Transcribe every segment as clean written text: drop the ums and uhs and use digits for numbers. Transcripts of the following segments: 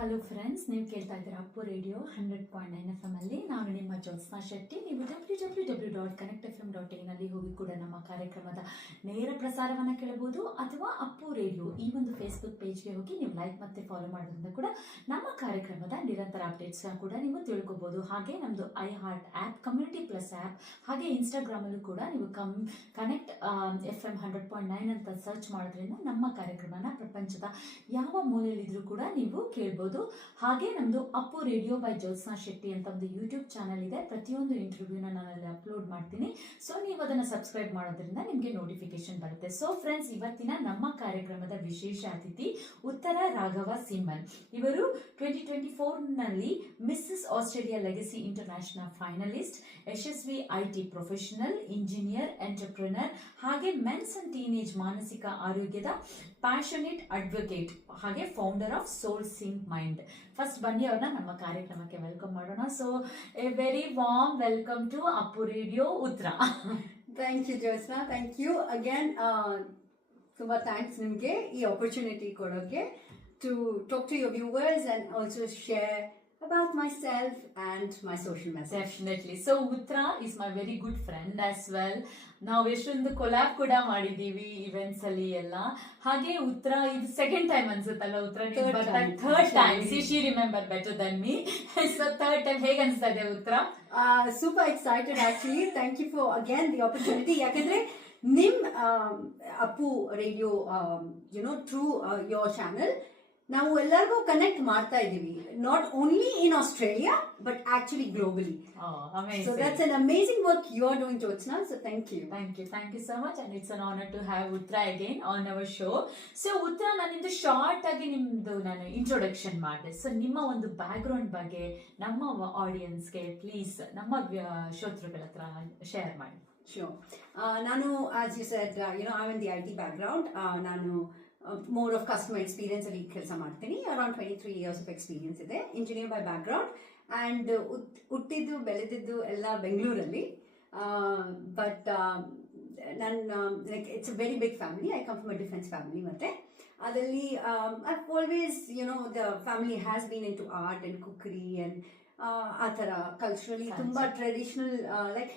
Hello friends, ನೀವು ಕೇಳ್ತಾ ಇದ್ದೀರಾ ಅಪ್ಪು ರೇಡಿಯೋ 100.9 FM ಅಲ್ಲಿ. ನಾನು ನಿಮ್ಮ ಜ್ಯೋತ್ಸ್ನಾ ಶೆಟ್ಟಿ. ನೀವು www.connectfm.in ಅಲ್ಲಿ ಹೋಗಿ ಕೂಡ ನಮ್ಮ ಕಾರ್ಯಕ್ರಮದ ನೇರ ಪ್ರಸಾರವನ್ನು ಕೇಳಬಹುದು, ಅಥವಾ ಅಪ್ಪು ರೇಡಿಯೋ ಈ ಒಂದು ಫೇಸ್ಬುಕ್ ಪೇಜ್ಗೆ ಹೋಗಿ ನೀವು ಲೈಕ್ ಮತ್ತೆ ಫಾಲೋ ಮಾಡೋದ್ರಿಂದ ಕೂಡ ನಮ್ಮ ಕಾರ್ಯಕ್ರಮದ ನಿರಂತರ ಅಪ್ಡೇಟ್ಸ್ ಕೂಡ ನೀವು ತಿಳ್ಕೊಬಹುದು. ಹಾಗೆ ನಮ್ಮದು I heart app, community plus app, ಹಾಗೆ ಇನ್ಸ್ಟಾಗ್ರಾಮಲ್ಲೂ ಕೂಡ ನೀವು ಕನೆಕ್ಟ್ FM 100.9 ಅಂತ ಸರ್ಚ್ ಮಾಡೋದ್ರಿಂದ ನಮ್ಮ ಕಾರ್ಯಕ್ರಮನ ಪ್ರಪಂಚದ ಯಾವ ಮೂಲೆಯಲ್ಲಿದ್ರೂ ಕೂಡ ನೀವು ಕೇಳ್ಬೋದು. ಹಾಗೆ ನಮ್ದು ಅಪ್ಪು ರೇಡಿಯೋ ಬೈ ಜ್ಯೋತ್ಸ್ನಾ ಶೆಟ್ಟಿ ಅಂತ ಒಂದು ಯೂಟ್ಯೂಬ್ ಚಾನಲ್ ಇದೆ. ಪ್ರತಿಯೊಂದು ಇಂಟರ್ವ್ಯೂನ ನಾನು ಅಲ್ಲಿ ಅಪ್ಲೋಡ್ ಮಾಡ್ತೀನಿ. ಸೊ ನೀವು ಅದನ್ನು ಸಬ್ಸ್ಕ್ರೈಬ್ ಮಾಡೋದ್ರಿಂದ ನಿಮಗೆ ನೋಟಿಫಿಕೇಶನ್ ಬರುತ್ತೆ. ಸೊ ಫ್ರೆಂಡ್ಸ್, ಇವತ್ತಿನ ನಮ್ಮ ಕಾರ್ಯಕ್ರಮದ ವಿಶೇಷ ಅತಿಥಿ ಉತ್ತರ ರಾಘವ ಸಿಂಬನ್. ಇವರು 2024ನಲ್ಲಿ Mrs Australia legacy international finalist, ಯಶಸ್ವಿ IT ಪ್ರೊಫೆಷನಲ್, ಇಂಜಿನಿಯರ್, ಎಂಟರ್ಪ್ರಿನರ್, ಹಾಗೆ ಮೆನ್ಸ್ ಅಂಡ್ ಟೀನೇಜ್ ಮಾನಸಿಕ ಆರೋಗ್ಯದ ಪ್ಯಾಷನೇಟ್ ಅಡ್ವೊಕೇಟ್, ಹಾಗೆ founder of soul sync mind. First ಬನ್ನಿ ಅವ್ರನ್ನ ನಮ್ಮ ಕಾರ್ಯಕ್ರಮಕ್ಕೆ ವೆಲ್ಕಮ್ ಮಾಡೋಣ. So a very warm welcome to Appu radio Uttara. Thank you Jyotsna, thank you again. ತುಂಬ ಥ್ಯಾಂಕ್ಸ್ ನಿಮಗೆ ಈ ಆಪರ್ಚುನಿಟಿ ಕೊಡೋಕ್ಕೆ to talk to your viewers and also share about myself and my social message. Definitely. So Uttara is my very good friend as well. ನಾವು ಎಷ್ಟೊಂದು ಕೊಲಾಬ್ ಕೂಡ ಮಾಡಿದೀವಿ ಇವೆಂಟ್ಸ್ ಅಲ್ಲಿ ಎಲ್ಲ. ಹಾಗೆ ಉತ್ತರ ಇದು ಸೆಕೆಂಡ್ ಟೈಮ್ ಅನ್ಸುತ್ತಲ್ಲ ಉತ್ತರ? Third time. She remember better than me. So third time ಹೇಗೆ ಅನ್ಸ್ತಾ ಇದೆ ಉತ್ತರ? Super excited actually. Thank you for again the opportunity. ಯಾಕಂದ್ರೆ ನಿಮ್ Appu radio through your channel ನಾವು ಎಲ್ಲರಿಗೂ ಕನೆಕ್ಟ್ ಮಾಡ್ತಾ ಇದ್ದೀವಿ, not only in Australia but actually globally. So that's an amazing work you are doing, Jyotsna. So thank you. Thank you so much, and it's an honor to have Uttara again on our show. So Uttara, ನಾನಿಂದು short ಆಗಿ ನಿಮ್ದು ನಾನು ಇಂಟ್ರೊಡಕ್ಷನ್ ಮಾಡಿದೆ. ಸೊ ನಿಮ್ಮ ಒಂದು back ground ಬಗ್ಗೆ ನಮ್ಮ ಆಡಿಯನ್ಸ್ಗೆ ಪ್ಲೀಸ್ ನಮ್ಮ ಶ್ರೋತೃಗಳ ಹತ್ರ ಶೇರ್ ಮಾಡಿ. Sure. ನಾನು as you said, I'm in the IT background. ನಾನು more of customer experience ಅಲ್ಲಿ ಕೆಲಸ ಮಾಡ್ತೀನಿ. ಅರೌಂಡ್ 23 years of experience ಇದೆ. ಇಂಜಿನಿಯರ್ ಬೈ ಬ್ಯಾಕ್ಗ್ರೌಂಡ್ ಆ್ಯಂಡ್ ಹುಟ್ಟಿದ್ದು ಬೆಳೆದಿದ್ದು ಎಲ್ಲ ಬೆಂಗಳೂರಲ್ಲಿ. ಬಟ್ ನನ್ನ like it's a very big family. I come from a defence family. ಮತ್ತು ಅದರಲ್ಲಿ I always the family has been into art and cookery and ಆ ಥರ ಕಲ್ಚರಲಿ ತುಂಬ traditional like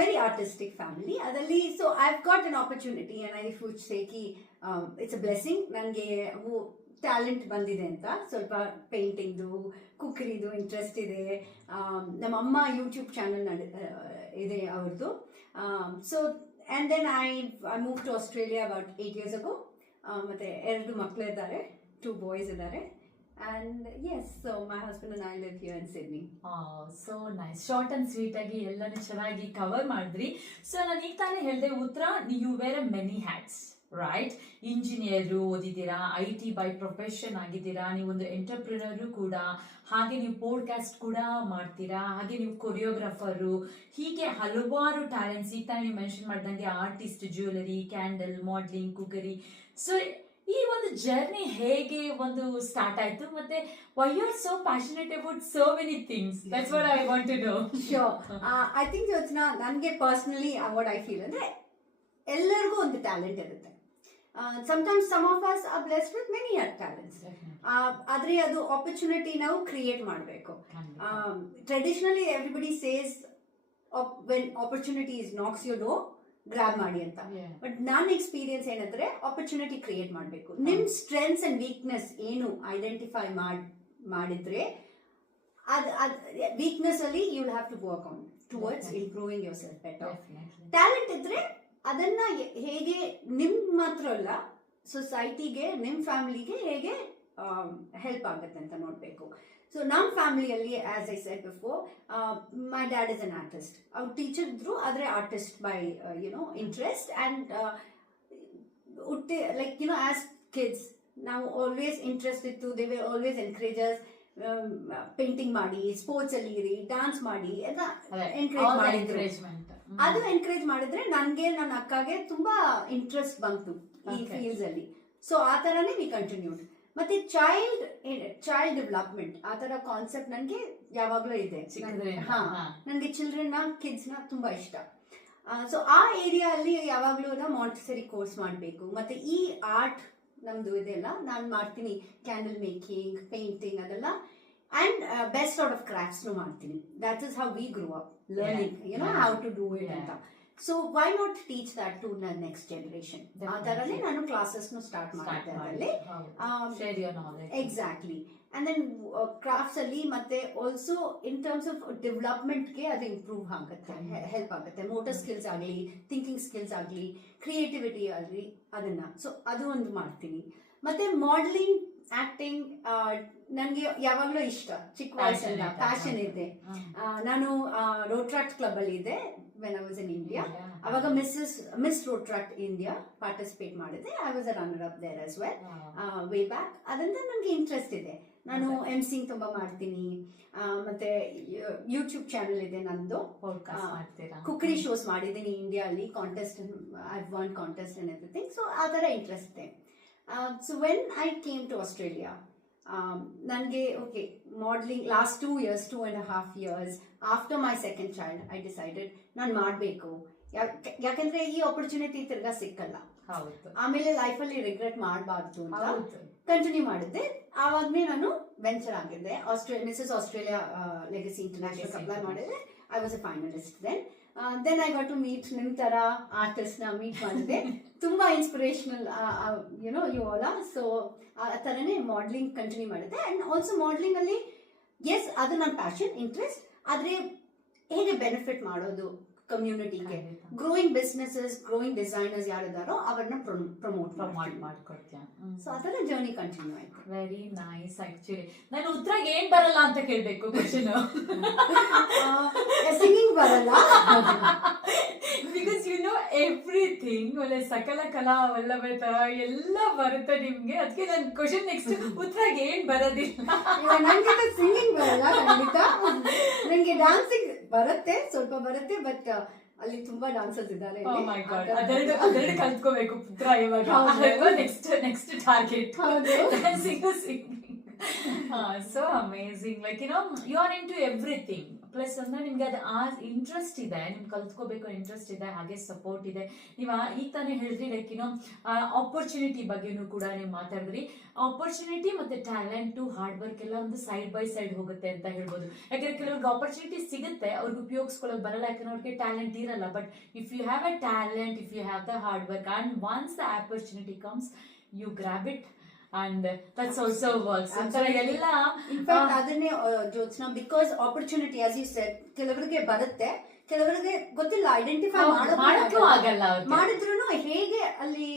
very artistic family. Adalli, so I've got an opportunity and I would say ki it's a blessing. Nange talent ಬಂದಿದೆ ಅಂತ. ಸ್ವಲ್ಪ ಪೇಂಟಿಂಗ್ದು, ಕುಕ್ಕರಿದು ಇಂಟ್ರೆಸ್ಟ್ ಇದೆ. ನಮ್ಮ ಅಮ್ಮ ಯೂಟ್ಯೂಬ್ ಚಾನಲ್ ಇದೆ ಅವ್ರದ್ದು. So and then I move to Australia about 8 years ago. ಮತ್ತು 2 ಮಕ್ಕಳಿದ್ದಾರೆ, 2 boys ಇದ್ದಾರೆ. And yes, so my husband and I live here in Sydney. So nice. Short and sweet ಆಗಿ ಎಲ್ಲಾನು ಚೆನ್ನಾಗಿ ಕವರ್ ಮಾಡಿದ್ರಿ. ಸೊ ನಾನು ಈಗ ತಾನೇ ಹೇಳಿದೆ Uttara, you were a many hats, right? Engineer ಓದಿದ್ದೀರಾ, IT ಬೈ ಪ್ರೊಫೆಷನ್ ಆಗಿದ್ದೀರಾ, ನೀವೊಂದು ಎಂಟರ್ಪ್ರಿನರು ಕೂಡ, ಹಾಗೆ ನೀವು ಪಾಡ್ಕಾಸ್ಟ್ ಕೂಡ ಮಾಡ್ತೀರಾ, ಹಾಗೆ ನೀವು ಕೊರಿಯೋಗ್ರಾಫರು, ಹೀಗೆ ಹಲವಾರು ಟ್ಯಾಲೆಂಟ್ಸ್. ಈಗ ತಾನೇ ನೀವು ಮೆನ್ಷನ್ ಮಾಡ್ದಂಗೆ artist, jewellery, candle, modelling, cookery. So ಈ ಒಂದು ಜರ್ನಿ ಹೇಗೆ ಒಂದು ಸ್ಟಾರ್ಟ್ ಆಯ್ತು, ಮತ್ತೆ why you are so passionate about so many things? That's what I want to know. Sure. I think ಯೋಚನಾ, ನನಗೆ ಪರ್ಸನಲಿ ವಾಟ್ ಐ ಫೀಲ್ ಅಂದರೆ ಎಲ್ಲರಿಗೂ ಒಂದು ಟ್ಯಾಲೆಂಟ್ ಇರುತ್ತೆ. Sometimes some of us are blessed with many talents. ಆದರೆ ಅದು opportunity ನಾವು create ಮಾಡಬೇಕು. Traditionally everybody says when opportunity knocks you door, grab ಮಾಡಿ ಅಂತ. ಬಟ್ ನನ್ನ ಎಕ್ಸ್ಪೀರಿಯನ್ಸ್ ಏನಂದ್ರೆ ಆಪರ್ಚುನಿಟಿ ಕ್ರಿಯೇಟ್ ಮಾಡಬೇಕು. ನಿಮ್ ಸ್ಟ್ರೆಂತ್ಸ್ ಅಂಡ್ ವೀಕ್ನೆಸ್ ಏನು ಐಡೆಂಟಿಫೈ ಮಾಡಿದ್ರೆ ವೀಕ್ನೆಸ್ ಅಲ್ಲಿ you will have to work on towards improving yourself better. Talent ಇದ್ರೆ ಅದನ್ನ ಹೇಗೆ ನಿಮ್ ಮಾತ್ರ ಅಲ್ಲ, ಸೊಸೈಟಿಗೆ, ನಿಮ್ ಫ್ಯಾಮಿಲಿಗೆ ಹೇಗೆ ಹೆಲ್ಪ್ ಆಗುತ್ತೆ ಅಂತ ನೋಡ್ಬೇಕು. ಸೊ ನಮ್ಮ ಫ್ಯಾಮಿಲಿಯಲ್ಲಿ, as I said before, my dad is an artist. ಅವ್ರು ಟೀಚರ್ ಇದ್ರು, ಆದರೆ artist by interest. And as kids ನಾವು ಆಲ್ವೇಸ್ ಇಂಟ್ರೆಸ್ಟ್ ಇತ್ತು. They were always encourages, painting ಮಾಡಿ, ಸ್ಪೋರ್ಟ್ಸ್ ಅಲ್ಲಿ ಇರಿ, ಡಾನ್ಸ್ ಮಾಡಿ ಎಲ್ಲ ಎನ್ಕರೇಜ್ ಮಾಡಿದ್ರು. ಅದು ಎನ್ಕರೇಜ್ ಮಾಡಿದ್ರೆ ನನಗೆ, ನನ್ನ ಅಕ್ಕಗೆ ತುಂಬಾ ಇಂಟ್ರೆಸ್ಟ್ ಬಂತು ಈ ಫೀಲ್ಡ್ಸ್ ಅಲ್ಲಿ. ಸೊ ಆ ಥರನೇ ವಿ ಕಂಟಿನ್ಯೂಡ್. ಮತ್ತೆ ಚೈಲ್ಡ್ ಡೆವಲಪ್ಮೆಂಟ್ ಆ ಥರ ಕಾನ್ಸೆಪ್ಟ್ ನನಗೆ ಯಾವಾಗಲೂ ಇದೆ. ನನಗೆ ಕಿಡ್ಸ್ನ ತುಂಬ ಇಷ್ಟ. ಸೊ ಆ ಏರಿಯಾ ಅಲ್ಲಿ ಯಾವಾಗಲೂ ಮಾಂಟೆಸರಿ ಕೋರ್ಸ್ ಮಾಡಬೇಕು. ಮತ್ತೆ ಈ ಆರ್ಟ್ ನಮ್ದು ಇದೆಲ್ಲ ನಾನು ಮಾಡ್ತೀನಿ, ಕ್ಯಾಂಡಲ್ ಮೇಕಿಂಗ್, ಪೇಂಟಿಂಗ್ ಅದೆಲ್ಲ, ಅಂಡ್ ಬೆಸ್ಟ್ ಔಟ್ ಆಫ್ ಕ್ರಾಫ್ಟ್ಸ್ನು ಮಾಡ್ತೀನಿ. That is how we grow up learning how to do it ಅಂತ. So why not teach that to the next generation? ಆ ಥರನೇ ನಾನು ಕ್ಲಾಸಸ್ನು ಸ್ಟಾರ್ಟ್ ಮಾಡಿದ್ದೆ ಅದರಲ್ಲಿ. ಎಕ್ಸಾಕ್ಟ್ಲಿ. ಅಂಡ್ ದೆನ್ ಕ್ರಾಫ್ಟ್ಸ್ ಅಲ್ಲಿ ಮತ್ತೆ ಆಲ್ಸೋ ಇನ್ ಟರ್ಮ್ಸ್ ಆಫ್ ಡೆವಲಪ್ಮೆಂಟ್ಗೆ ಅದು ಇಂಪ್ರೂವ್ ಆಗುತ್ತೆ, ಹೆಲ್ಪ್ ಆಗುತ್ತೆ. ಮೋಟರ್ ಸ್ಕಿಲ್ಸ್ ಆಗಲಿ, ಥಿಂಕಿಂಗ್ ಸ್ಕಿಲ್ಸ್ ಆಗಲಿ, ಕ್ರಿಯೇಟಿವಿಟಿ ಆಗಲಿ, ಅದನ್ನ. ಸೊ ಅದು ಒಂದು ಮಾಡ್ತೀನಿ. ಮತ್ತೆ ಮಾಡಲಿಂಗ್, ಆಕ್ಟಿಂಗ್ ನನಗೆ ಯಾವಾಗಲೂ ಇಷ್ಟ, ಚಿಕ್ಕ ವಯಸ್ಸಿಂದ ಪ್ಯಾಷನ್ ಇದೆ. ನಾನು ರೋಟ್ರಾಕ್ಟ್ ಕ್ಲಬ್ ಅಲ್ಲಿ ಇದ್ದೆ when I was in India. ಅವಾಗ ಮಿಸ್ ರೋಟ್ರಾಕ್ಟ್ ಇಂಡಿಯಾ ಪಾರ್ಟಿಸಿಪೇಟ್ ಮಾಡಿದೆ. I was a runner up there as well way back. ಅದರಿಂದ ನನಗೆ ಇಂಟ್ರೆಸ್ಟ್ ಇದೆ. ನಾನು ಎಂಸಿಂಗ್ ತುಂಬಾ ಮಾಡ್ತೀನಿ. ಮತ್ತೆ ಯೂಟ್ಯೂಬ್ ಚಾನೆಲ್ ಇದೆ ನಂದು, ಕುಕ್ಕರಿ ಶೋಸ್ ಮಾಡಿದ್ದೀನಿ ಇಂಡಿಯಾ ಅಲ್ಲಿ, contest, I von contest and everything. So ಆ ಥರ ಇಂಟ್ರೆಸ್ಟ್ ಇದೆ. So when I came to Australia, ನನಗೆ ಓಕೆ ಮಾಡಲಿಂಗ್ ಲಾಸ್ಟ್ 2 years, 2.5 years after my second child, I decided ನಾನು ಮಾಡಬೇಕು. ಯಾಕಂದ್ರೆ ಈ ಆಪರ್ಚುನಿಟಿ ತಿರ್ಗಾ ಸಿಕ್ಕಲ್ಲ. ಆಮೇಲೆ ಲೈಫಲ್ಲಿ ರಿಗ್ರೆಟ್ ಮಾಡಬಾರ್ದು ಅಂತ ಕಂಟಿನ್ಯೂ ಮಾಡಿದ್ದೆ. ಆವಾಗಲೇ ನಾನು ವೆಂಚರ್ ಆಗಿದ್ದೆ, Mrs Australia legacy international apply ಮಾಡಿದೆ. I was a finalist then. Then I got to meet ನಿಮ್ ತರ ಆರ್ಟಿಸ್ಟ್ ನ ಮೀಟ್ ಮಾಡಿದೆ. ತುಂಬಾ ಇನ್ಸ್ಪಿರೇಷನಲ್ ಯು ಆಲ್. ಸೊ ಆ ಥರನೇ ಮಾಡಲಿಂಗ್ ಕಂಟಿನ್ಯೂ ಮಾಡಿದೆ. ಅಂಡ್ ಆಲ್ಸೋ ಮಾಡಲಿಂಗ್ ಅಲ್ಲಿ ಎಸ್ ಅದು ನನ್ನ ಪ್ಯಾಷನ್, ಇಂಟ್ರೆಸ್ಟ್. ಆದ್ರೆ ಹೇಗೆ ಬೆನಿಫಿಟ್ ಮಾಡೋದು ಕಮ್ಯುನಿಟಿಗೆ, ಗ್ರೋಯಿಂಗ್ ಬಿಸ್ನೆಸಸ್, ಗ್ರೋಯಿಂಗ್ ಡಿಸೈನರ್ಸ್ ಯಾರಿದಾರೋ ಅವ್ರನ್ನ ಪ್ರಮೋಟ್ ಮಾಡ್ಕೊಡ್ತೀಯ. ಸೊ ಅದರ ಜರ್ನಿ ಕಂಟಿನ್ಯೂ ಆಯ್ತು. Very nice. ಆಕ್ಚುಲಿ ನಾನು ಉತ್ತರ ಏನ್ ಬರಲ್ಲ ಅಂತ ಕೇಳ್ಬೇಕು ಕ್ವಶನ್. ಸಿಂಗಿಂಗ್ ಬರಲ್ಲ, ಬಿಕಾಸ್ ಯು ನೋ ಎವ್ರಿಥಿಂಗ್. ಒಳ್ಳೆ ಸಕಲ ಕಲಾ ವಲ್ಲಭ ತರ ಎಲ್ಲ ಬರುತ್ತೆ ನಿಮ್ಗೆ. ಅದಕ್ಕೆ ನನ್ ಕ್ವಶನ್ ನೆಕ್ಸ್ಟ್ ಉತ್ತರ ಏನ್ ಬರೋದಿಲ್ಲ. ನಂಗೆ ಸಿಂಗಿಂಗ್ ಬರಲ್ಲ ಖಂಡಿತ. ನಂಗೆ ಡಾನ್ಸಿಂಗ್ ಬರುತ್ತೆ, ಸ್ವಲ್ಪ ಬರುತ್ತೆ, ಬಟ್ ಅಲ್ಲಿ ತುಂಬಾ ಡಾನ್ಸರ್ಸ್ ಇದ್ದಾರೆ. ಅದೆರಡು ಕಲ್ತ್ಕೋಬೇಕು ಪುತ್ರ ಇವಾಗ. Next target singing. So amazing. Like you are into everything. Plus ಅಂದ್ರೆ ನಿಮ್ಗೆ ಅದು ಆ ಇಂಟ್ರೆಸ್ಟ್ ಇದೆ, ನಿಮ್ಗೆ ಕಲ್ತ್ಕೋಬೇಕು ಇಂಟ್ರೆಸ್ಟ್ ಇದೆ, ಹಾಗೆ ಸಪೋರ್ಟ್ ಇದೆ. ನೀವು ಈಗ ತಾನೇ ಹೇಳಿದ್ರಿ ಲೈಕ್ ಆಪರ್ಚುನಿಟಿ ಬಗ್ಗೆನೂ ಕೂಡ ನೀವು ಮಾತಾಡಿದ್ರಿ. ಆಪರ್ಚುನಿಟಿ ಮತ್ತೆ ಟ್ಯಾಲೆಂಟು, ಹಾರ್ಡ್ ವರ್ಕ್ ಎಲ್ಲ ಒಂದು ಸೈಡ್ ಬೈ ಸೈಡ್ ಹೋಗುತ್ತೆ ಅಂತ ಹೇಳ್ಬೋದು. ಯಾಕಂದ್ರೆ ಕೆಲವ್ರಿಗೆ ಆಪರ್ಚುನಿಟಿ ಸಿಗುತ್ತೆ, ಅವ್ರಿಗೆ ಉಪಯೋಗಿಸ್ಕೊಳ್ಳೋಕೆ ಬರಲ್ಲ, ಯಾಕಂದ್ರೆ ಅವ್ರಿಗೆ ಟ್ಯಾಲೆಂಟ್ ಇರಲ್ಲ. But if you have a talent, if you have the hard work, and once the opportunity comes, you grab it. And that's also works. ಎಲ್ಲ ಇನ್ಫ್ಯಾಕ್ಟ್ ಅದನ್ನೇ Jyotsna, because opportunity as you said ಕೆಲವರಿಗೆ ಬರುತ್ತೆ, ಕೆಲವರಿಗೆ ಗೊತ್ತಿಲ್ಲ, ಐಡೆಂಟಿಫೈ ಮಾಡೋಕ್ಕೂ ಆಗಲ್ಲ, ಮಾಡಿದ್ರು ಹೇಗೆ ಅಲ್ಲಿ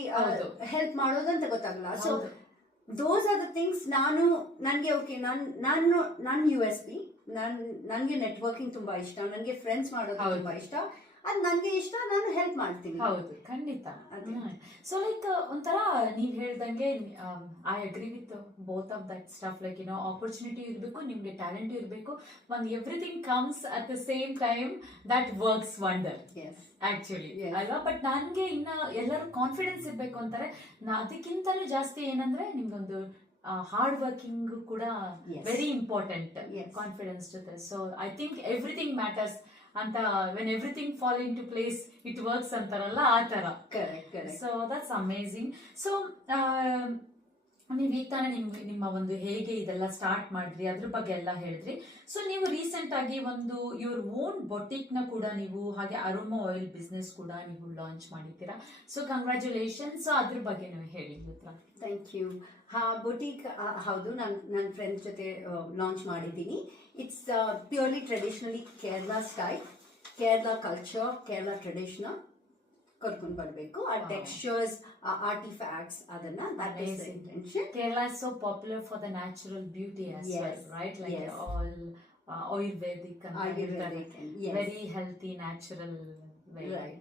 ಹೆಲ್ಪ್ ಮಾಡೋದಂತ ಗೊತ್ತಾಗಲ್ಲ. So those are the things. ನನಗೆ ಓಕೆ ನನ್ನ USP, ನನಗೆ ನೆಟ್ವರ್ಕಿಂಗ್ ತುಂಬಾ ಇಷ್ಟ, ನನಗೆ ಫ್ರೆಂಡ್ಸ್ ಮಾಡೋದು ತುಂಬಾ ಇಷ್ಟ. ಅದು ನನಗೆ ಇಷ್ಟ, ನಾನು ಹೆಲ್ಪ್ ಮಾಡ್ತೀನಿ. ಹೌದು, ಖಂಡಿತ. ಸೊ ಲೈಕ್ ಒಂಥರ ನೀವ್ ಹೇಳ್ದಂಗೆ I agree with both of that stuff. Like opportunity ಇರಬೇಕು, ನಿಮ್ಗೆ ಟ್ಯಾಲೆಂಟ್ ಇರಬೇಕು, ಒಂದು everything comes at the same time, that works wonder actually ಅಲ್ವಾ. ಬಟ್ ನನ್ಗೆ ಇನ್ನ ಎಲ್ಲರೂ ಕಾನ್ಫಿಡೆನ್ಸ್ ಇರ್ಬೇಕು ಅಂತಾರೆ. ಅದಕ್ಕಿಂತಲೂ ಜಾಸ್ತಿ ಏನಂದ್ರೆ ನಿಮ್ಗೊಂದು ಹಾರ್ಡ್ ವರ್ಕಿಂಗ್ ಕೂಡ ವೆರಿ ಇಂಪಾರ್ಟೆಂಟ್ ಕಾನ್ಫಿಡೆನ್ಸ್ ಜೊತೆ. So I think everything matters ಅಂತ. When everything fall into place it works ಅಂತಾರಲ್ಲ, ಆ ತರ. So that's amazing. ಸೊ ನೀವು ಈಗ ತಾನೇ ನಿಮ್ಮ ಒಂದು ಹೇಗೆ ಇದೆಲ್ಲ ಸ್ಟಾರ್ಟ್ ಮಾಡಿದ್ರಿ ಅದ್ರ ಬಗ್ಗೆ ಎಲ್ಲ ಹೇಳಿದ್ರಿ. ಸೊ ನೀವು ರೀಸೆಂಟ್ ಆಗಿ ಒಂದು ಯುವರ್ ಓನ್ ಬೊಟಿಕ್ ನ ಕೂಡ ನೀವು, ಹಾಗೆ ಅರೋಮಾ ಆಯಿಲ್ ಬಿಸ್ನೆಸ್ ಕೂಡ ನೀವು ಲಾಂಚ್ ಮಾಡಿದ್ದೀರಾ. So congratulations. ಅದ್ರ ಬಗ್ಗೆ ನೀವು ಹೇಳಿ. Thank you. ಬೊಟಿಕ್ ಹೌದು, ನನ್ನ ಫ್ರೆಂಡ್ಸ್ ಜೊತೆ ಲಾಂಚ್ ಮಾಡಿದ್ದೀನಿ. ಇಟ್ಸ್ ಪ್ಯೂರ್ಲಿ ಟ್ರೆಡಿಷನಲಿ ಕೇರಳ ಸ್ಟೈಲ್, ಕೇರಳ ಕಲ್ಚರ್, ಕೇರಳ ಟ್ರೆಡಿಷನಲ್ ಕರ್ಕೊಂಡು ಬರಬೇಕು. ಆ ಟೆಕ್ಸ್ಚರ್ಸ್, ಆರ್ಟಿಫ್ಯಾಕ್ಟ್ಸ್, ಅದನ್ನ that is the intention. Kerala is so popular for the natural beauty as well, right? Like all Ayurvedic and very healthy, natural way. Right.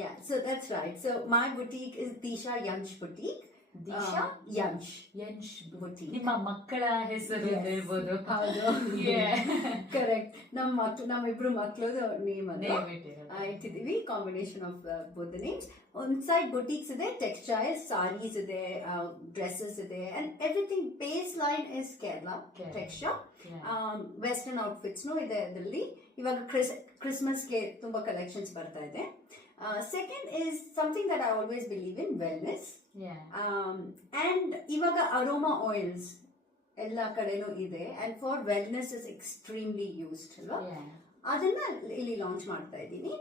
Yeah. So that's right. So my boutique is Disha Yansh Boutique. Disha Yansh Boutique. ನಿಮ್ಮ ಮಕ್ಕಳ ಹೆಸರು ಹೇಳ್ಬೋದು. Correct. ನಮ್ಮಿಬ್ರು ಮಕ್ಕಳದು name ಇಟ್ಟಿದೀವಿ, combination of both the names. ಒಂದ್ side boutiques ಇದೆ, textiles, saris ಇದೆ, ಡ್ರೆಸ್ಸಸ್ ಇದೆ, and everything base line is Kerala texture. Western outfits ಇದೆ ಅದರಲ್ಲಿ. ಇವಾಗ ಕ್ರಿಸ್ಮಸ್ಗೆ ತುಂಬಾ ಕಲೆಕ್ಷನ್ಸ್ ಬರ್ತಾ ಇದೆ. Second is something that I always believe in, wellness. And ಇವಾಗ ಅರೋಮಾ ಆಯಿಲ್ಸ್ ಎಲ್ಲ ಕಡೆನೂ ಇದೆ, and for wellness is extremely used ಅಲ್ವಾ. ಅದನ್ನ ಇಲ್ಲಿ ಲಾಂಚ್ ಮಾಡ್ತಾ ಇದ್ದೀನಿ.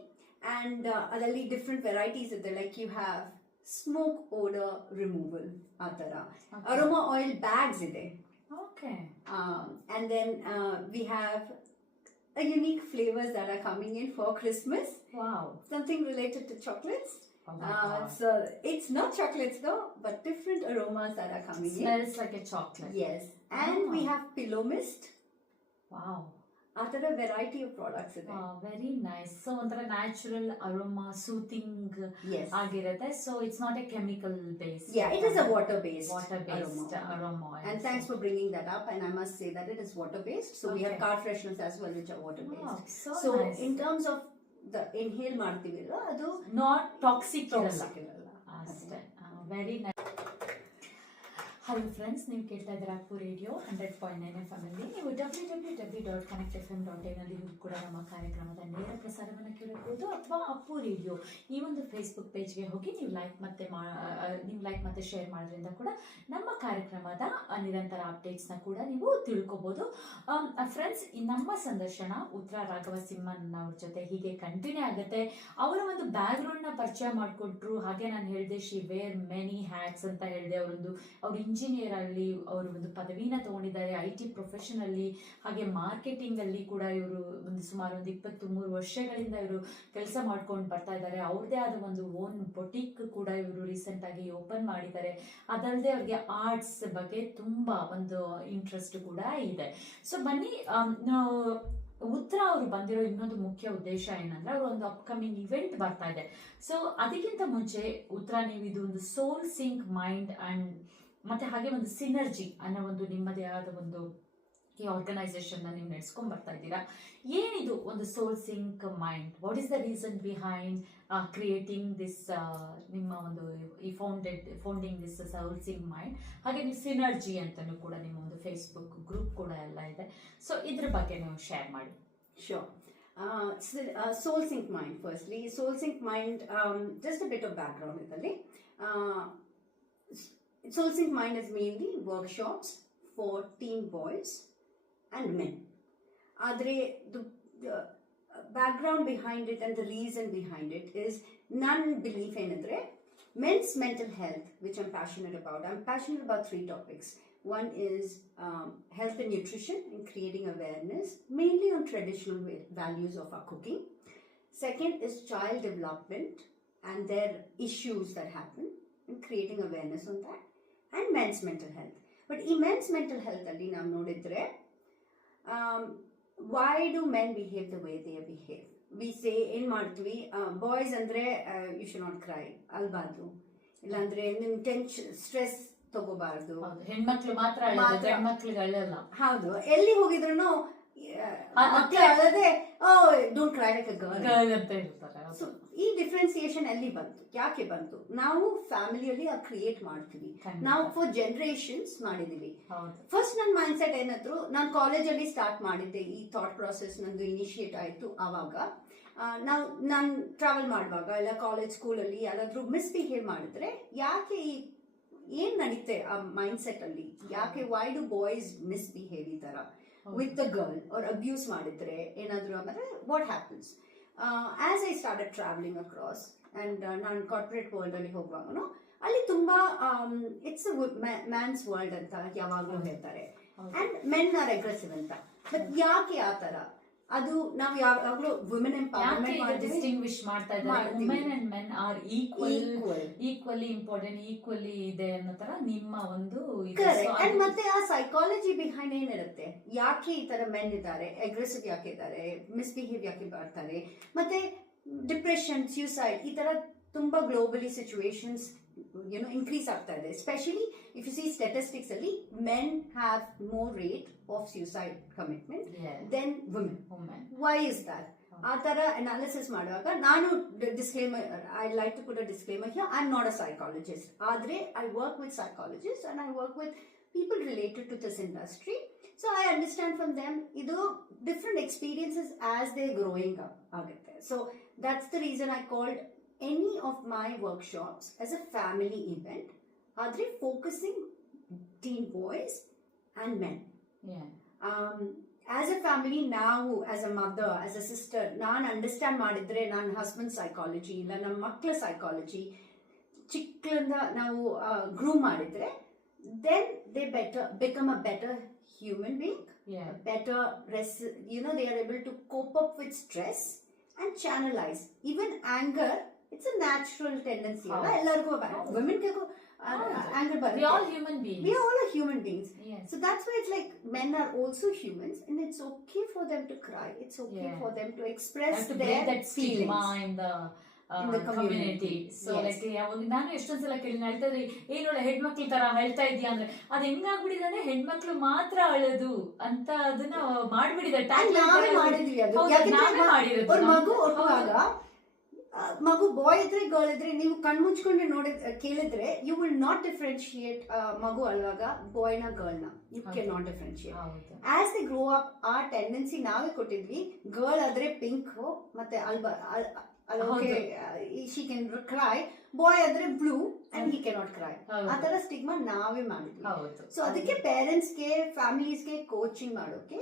ಅಂಡ್ ಅದರಲ್ಲಿ ಡಿಫ್ರೆಂಟ್ ವೆರೈಟೀಸ್ ಇದೆ, like you have smoke odour removal, ಆ ಥರ ಅರೋಮಾ ಆಯಿಲ್ ಬ್ಯಾಗ್ಸ್ ಇದೆ. And then we have a unique flavors that are coming in for Christmas. Wow. Something related to chocolates. Oh my God. So it's not chocolates though, but different aromas that are coming in. Smells like a chocolate. Yes. And we have pillow mist. Wow. ಆ ಥರ variety of products ಇದೆ. Very nice. So ಒಂಥರ natural aroma soothing ಆಗಿರುತ್ತೆ. So it's not A chemical based. Yeah, it is a water based aroma oil. And thanks for bringing that up. And I must say that it is water based. So we have car fresheners as well, which are water based. Wow, so nice. in terms of the inhale ಮಾಡ್ತೀವಲ್ಲ, ಅದು not toxic ಇರಲ್ಲ ಅಷ್ಟೇ. Very nice. Hello friends, ನೀವು ಕೇಳ್ತಾ ಇದ್ದೀರಾ ಅಪ್ಪು ರೇಡಿಯೋ 100.9 FM ಅಲ್ಲಿ. ನೀವು www.connectfm.in ಅಲ್ಲಿ ಕೂಡ ನಮ್ಮ ಕಾರ್ಯಕ್ರಮದ ನೇರ ಪ್ರಸಾರವನ್ನು ಕೇಳಬಹುದು, ಅಥವಾ ಅಪ್ಪು ರೇಡಿಯೋ ಈ ಒಂದು ಫೇಸ್ಬುಕ್ ಪೇಜ್ಗೆ ಹೋಗಿ ನೀವು ಲೈಕ್ ಮತ್ತೆ ಶೇರ್ ಮಾಡೋದ್ರಿಂದ ಕೂಡ ನಮ್ಮ ಕಾರ್ಯಕ್ರಮದ ನಿರಂತರ ಅಪ್ಡೇಟ್ಸ್ನ ಕೂಡ ನೀವು ತಿಳ್ಕೊಬೋದು. ಫ್ರೆಂಡ್ಸ್, ನಮ್ಮ ಸಂದರ್ಶನ ಉತ್ತರ ರಾಘವ ಸಿಂಹನ್ ಅವ್ರ ಜೊತೆ ಹೀಗೆ ಕಂಟಿನ್ಯೂ ಆಗುತ್ತೆ. ಅವರ ಒಂದು ಬ್ಯಾಕ್ಗ್ರೌಂಡ್ನ ಪರಿಚಯ ಮಾಡಿಕೊಟ್ರು. ಹಾಗೆ ನಾನು ಹೇಳಿದೆ ಶಿ ವೇರ್ ಮೆನಿ ಹ್ಯಾಟ್ಸ್ ಅಂತ ಹೇಳಿದೆ. ಅವ್ರು ಇಂಜಿನಿಯರ್ ಅಲ್ಲಿ ಅವರು ಒಂದು ಪದವಿನ ತಗೊಂಡಿದ್ದಾರೆ, IT ಪ್ರೊಫೆಷನ್ ಅಲ್ಲಿ. ಹಾಗೆ ಮಾರ್ಕೆಟಿಂಗ್ ಅಲ್ಲಿ ಕೂಡ ಇವರು ಸುಮಾರು 23 ವರ್ಷಗಳಿಂದ ಇವರು ಕೆಲಸ ಮಾಡ್ಕೊಂಡು ಬರ್ತಾ ಇದ್ದಾರೆ. ಅವ್ರದೇ ಆದ ಒಂದು ಓನ್ ಬೊಟಿಕ್ ಕೂಡ ಇವರು ರೀಸೆಂಟ್ ಆಗಿ ಓಪನ್ ಮಾಡಿದ್ದಾರೆ. ಅದಲ್ಲದೆ ಅವ್ರಿಗೆ ಆರ್ಟ್ಸ್ ಬಗ್ಗೆ ತುಂಬಾ ಒಂದು ಇಂಟ್ರೆಸ್ಟ್ ಕೂಡ ಇದೆ. ಸೊ ಬನ್ನಿ, ಉತ್ತರ ಅವರು ಬಂದಿರೋ ಇನ್ನೊಂದು ಮುಖ್ಯ ಉದ್ದೇಶ ಏನಂದ್ರೆ, ಅವರು ಒಂದು ಅಪ್ಕಮಿಂಗ್ ಇವೆಂಟ್ ಬರ್ತಾ ಇದೆ. ಸೊ ಅದಕ್ಕಿಂತ ಮುಂಚೆ ಉತ್ತರ, ನೀವು ಇದು ಒಂದು ಸೋಲ್ ಸಿಂಕ್ ಮೈಂಡ್ ಅಂಡ್ ಮತ್ತೆ ಹಾಗೆ ಒಂದು ಸಿನರ್ಜಿ ಅನ್ನೋ ಒಂದು ನಿಮ್ಮದೇ ಆದ ಒಂದು ಈ ಆರ್ಗನೈಸೇಷನ್ ನೀವು ನಡೆಸ್ಕೊಂಡ್ ಬರ್ತಾ ಇದ್ದೀರಾ. ಏನಿದು ಒಂದು soul sync mind? What is the reason behind creating this, ನಿಮ್ಮ ಒಂದು ಈ founding this soul sync mind? ಹಾಗೆ ನೀವು ಸಿನರ್ಜಿ ಅಂತಲೂ ಕೂಡ ನಿಮ್ಮ ಒಂದು ಫೇಸ್ಬುಕ್ ಗ್ರೂಪ್ ಕೂಡ ಎಲ್ಲ ಇದೆ. ಸೊ ಇದ್ರ ಬಗ್ಗೆ ನೀವು ಶೇರ್ ಮಾಡಿ. Sure. Soul Sync Mind, firstly. Soul Sync Mind, just a bit of background idalli. Soul Sync Mind is mainly workshops for teen boys and men. Adre the background behind it and the reason behind it is nan belief enadre men's mental health, which I'm passionate about. I'm passionate about 3 topics. One is health and nutrition and creating awareness, mainly on traditional values of our cooking. Second is child development and their issues that happen and creating awareness on that. And men's mental health. But in men's mental health alli ನಾವು ನೋಡಿದ್ರೆ, why do men behave the way they behave? We say ಏನ್ ಮಾಡ್ತೀವಿ, ಬಾಯ್ಸ್ ಅಂದ್ರೆ you should not cry, ಅಲ್ಬಾರ್ದು, ಇಲ್ಲಾಂದ್ರೆ ನಿಮ್ ಸ್ಟ್ರೆಸ್ ತಗೋಬಾರ್ದು, ಹೆಣ್ಮಕ್ಳು ಮಾತ್ರ ಮಕ್ಳುಗಳಲ್ಲ. ಹೌದು, ಎಲ್ಲಿ ಹೋಗಿದ್ರು ಅಳದೆ don't cry like a girl ಅಂತ ಹೇಳ್ತಾರೆ. ಸೊ ಈ ಡಿಫ್ರೆನ್ಸಿಯೇಷನ್ ಎಲ್ಲಿ ಬಂತು, ಯಾಕೆ ಬಂತು? ನಾವು ಫ್ಯಾಮಿಲಿಯಲ್ಲಿ ಕ್ರಿಯೇಟ್ ಮಾಡ್ತೀವಿ, ನಾವು ಫಾರ್ ಜನರೇಷನ್ಸ್ ಮಾಡಿದೀವಿ. ಫಸ್ಟ್ ನನ್ನ ಮೈಂಡ್ ಸೆಟ್ ಏನಾದ್ರು, ನಾನು ಕಾಲೇಜಲ್ಲಿ ಸ್ಟಾರ್ಟ್ ಮಾಡಿದ್ದೆ, ಈ ಥಾಟ್ ಪ್ರಾಸೆಸ್ ನಂದು ಇನಿಷಿಯೇಟ್ ಆಯ್ತು. ಆವಾಗ ನಾನು ಟ್ರಾವೆಲ್ ಮಾಡುವಾಗ ಇಲ್ಲ ಕಾಲೇಜ್ ಸ್ಕೂಲಲ್ಲಿ ಯಾರಾದ್ರೂ ಮಿಸ್ಬಿಹೇವ್ ಮಾಡಿದ್ರೆ, ಯಾಕೆ ಏನ್ ನಡೀತೆ ಆ ಮೈಂಡ್ ಸೆಟ್ ಅಲ್ಲಿ, ಯಾಕೆ ವೈ ಡು ಬಾಯ್ಸ್ ಮಿಸ್ಬಿಹೇವ್ ಈ ತರ with the girl or abuse ಮಾಡಿದ್ರೆ ಏನಾದ್ರು ಆಮೇಲೆ what happens? As I started traveling across and ನಾನು ಕಾರ್ಪೊರೇಟ್ ವರ್ಲ್ಡ್ ಅಲ್ಲಿ ಹೋಗುವಾಗನು ಅಲ್ಲಿ ತುಂಬಾ ಇಟ್ಸ್ ಮ್ಯಾನ್ಸ್ ವರ್ಲ್ಡ್ ಅಂತ ಯಾವಾಗ್ಲೂ ಹೇಳ್ತಾರೆ, ಅಂಡ್ ಮೆನ್ ಆರ್ ಅಗ್ರೆಸಿವ್ ಅಂತ. ಬಟ್ ಯಾಕೆ ಆ ತರ? ಅದು ನಾವು ಯಾವಾಗಲೂ ವುಮೆನ್ ಎಂಪವರ್ಮೆಂಟ್ ಡಿಸ್ಟಿಂಗ್ವಿಶ್ ಮಾಡ್ತಾ ಇದ್ದಾರೆ. Women and men are equally important, equally ಇದೆ ಅನ್ನೋ ತರ ನಿಮ್ಮ ಒಂದು. ಮತ್ತೆ ಆ ಸೈಕಾಲಜಿ ಬಿಹೈಂಡ್ ಏನಿರುತ್ತೆ, ಯಾಕೆ ಈ ತರ ಮೆನ್ ಇದ್ದಾರೆ, ಅಗ್ರೆಸಿವ್ ಯಾಕೆ ಇದ್ದಾರೆ, ಮಿಸ್ಬಿಹೇವ್ ಯಾಕೆ ಮಾಡ್ತಾರೆ, ಮತ್ತೆ ಡಿಪ್ರೆಷನ್, ಸ್ಯೂಸೈಡ್, ಈ ತರ ತುಂಬಾ ಗ್ಲೋಬಲಿ ಸಿಚುವೇಶನ್ಸ್ increase ಆಗ್ತಾ ಇದೆ. Especially if you see statistics ಅಲ್ಲಿ men have more rate of suicide commitment than women. Why is that? ಆ ತರ ಅನಾಲಿಸಿಸ್ ಮಾಡುವಾಗ ನಾನು disclaimer, I like to put a disclaimer here, I am not a psychologist. ಆದ್ರೆ I work with psychologist and I work with people related to this industry, so I understand from them idu different experiences as they're growing up agutte. So that's the reason I called any of my workshops as a family event, are focusing teen boys and men. As a family, ನಾವು as a mother, as a sister, ನಾನು ಅಂಡರ್ಸ್ಟ್ಯಾಂಡ್ ಮಾಡಿದ್ರೆ ನನ್ನ husband psychology ಇಲ್ಲ ನಮ್ಮ ಮಕ್ಕಳ ಸೈಕಾಲಜಿ ಚಿಕ್ಕಲಿಂದ ನಾವು ಗ್ರೂಮ್ ಮಾಡಿದ್ರೆ, then they become a better human being, better they are able to cope up with stress and channelize even anger. It's a natural tendency. Ellargu women ke anger barutte. We all human beings. We all are human beings. Yes. So that's why it's like men are also humans, and it's okay for them to cry. It's okay for them to express have to their break that stigma feelings in the community. So like ಯಾವಾಗ ನಾನು ಎಷ್ಟೊಂದ್ ಸಲ ಕೇಳಿ ಹೇಳ್ತಾ ಇದ್ರಿ, ಏನೋಳೆ ಹೆಣ್ಮಕ್ಳ ತರ ಹೇಳ್ತಾ ಇದೀಯ ಅಂದ್ರೆ ಅದು ಹೆಂಗಾಗ್ಬಿಟ್ಟಿದೆ, ಹೆಣ್ಮಕ್ಳು ಮಾತ್ರ ಅಳೋದು ಅಂತ ಅದನ್ನ ಮಾಡ್ಬಿಟ್ಟಿದೆ. ನಾವೇ ಮಾಡಿದ್ವಿ ಅದು. ಮಗು ಹುಟ್ಟುವಾಗ ಮಗು ಬಾಯ್ ಇದ್ರೆ ಗರ್ಲ್ ಇದ್ರೆ ನೀವು ಕಣ್ಮುಚ್ಕೊಂಡು ಕೇಳಿದ್ರೆ ಯು ವಿಲ್ ನಾಟ್ ಡಿಫ್ರೆನ್ಶಿಯೇಟ್ ಮಗು ಅಲ್ವಾಗ ಬಾಯ್ನ ಗರ್ಲ್ನ. You can not differentiate. As they grow up ಆ ಟೆಂಡೆನ್ಸಿ ನಾವೇ ಕೊಟ್ಟಿದ್ವಿ. ಗರ್ಲ್ ಆದ್ರೆ ಪಿಂಕ್ ಮತ್ತೆ she can cry, boy adre blue and he cannot cry. ಆತರ ಸ್ಟಿಗ್ಮಾ ನಾವೇ ಮಾಡಿದ್ವಿ. ಸೊ ಅದಕ್ಕೆ ಪೇರೆಂಟ್ಸ್ ಗೆ ಫ್ಯಾಮಿಲೀಸ್ ಗೆ ಕೋಚಿಂಗ್ ಮಾಡೋಕೆ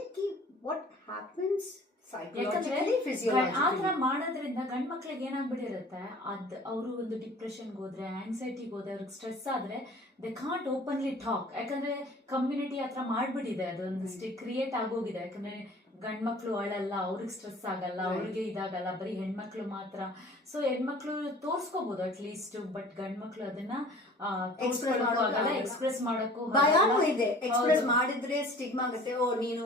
what happens psychologically, physiologically. ಆತರ ಮಾಡೋದ್ರಿಂದ ಗಂಡ್ ಮಕ್ಳಿಗೆ ಏನಾಗ್ಬಿಟ್ಟಿರುತ್ತೆ, ಅವರು ಒಂದು ಡಿಪ್ರೆಷನ್ಗೆ ಹೋದ್ರೆ, ಆಂಗ್ಸೈಟಿಗೆ ಹೋದ್ರೆ, ಅವ್ರಿಗೆ ಸ್ಟ್ರೆಸ್ ಆದ್ರೆ ದೇ ಕಾಂಟ್ ಓಪನ್ಲಿ ಟಾಕ್. ಯಾಕಂದ್ರೆ ಕಮ್ಯುನಿಟಿ ಹತ್ರ ಮಾಡ್ಬಿಟ್ಟಿದೆ, ಅದೊಂದು ಕ್ರಿಯೇಟ್ ಆಗೋಗಿದೆ. ಯಾಕಂದ್ರೆ ಗಂಡ್ ಮಕ್ಳು ಅಳಲ್ಲ, ಅವ್ರಿಗೆ ಸ್ಟ್ರೆಸ್ ಆಗಲ್ಲ, ಅವ್ರಿಗೆ ಇದಾಗಲ್ಲ, ಬರೀ ಹೆಣ್ಮಕ್ಳು ಮಾತ್ರ. ಸೊ ಹೆಣ್ಮಕ್ಳು ತೋರ್ಸ್ಕೋಬಹುದು ಅಟ್ಲೀಸ್ಟ್, ಬಟ್ ಗಂಡ್ ಮಕ್ಳು ಅದನ್ನ ಎಕ್ಸ್ಪ್ರೆಸ್ ಮಾಡೋಕ್ಕೂ ಭಯಾನೂ ಇದೆ. ಎಕ್ಸ್ಪ್ರೆಸ್ ಮಾಡಿದ್ರೆ ಸ್ಟಿಗ್ಮಾ ಆಗುತ್ತೆ, ಓ ನೀನು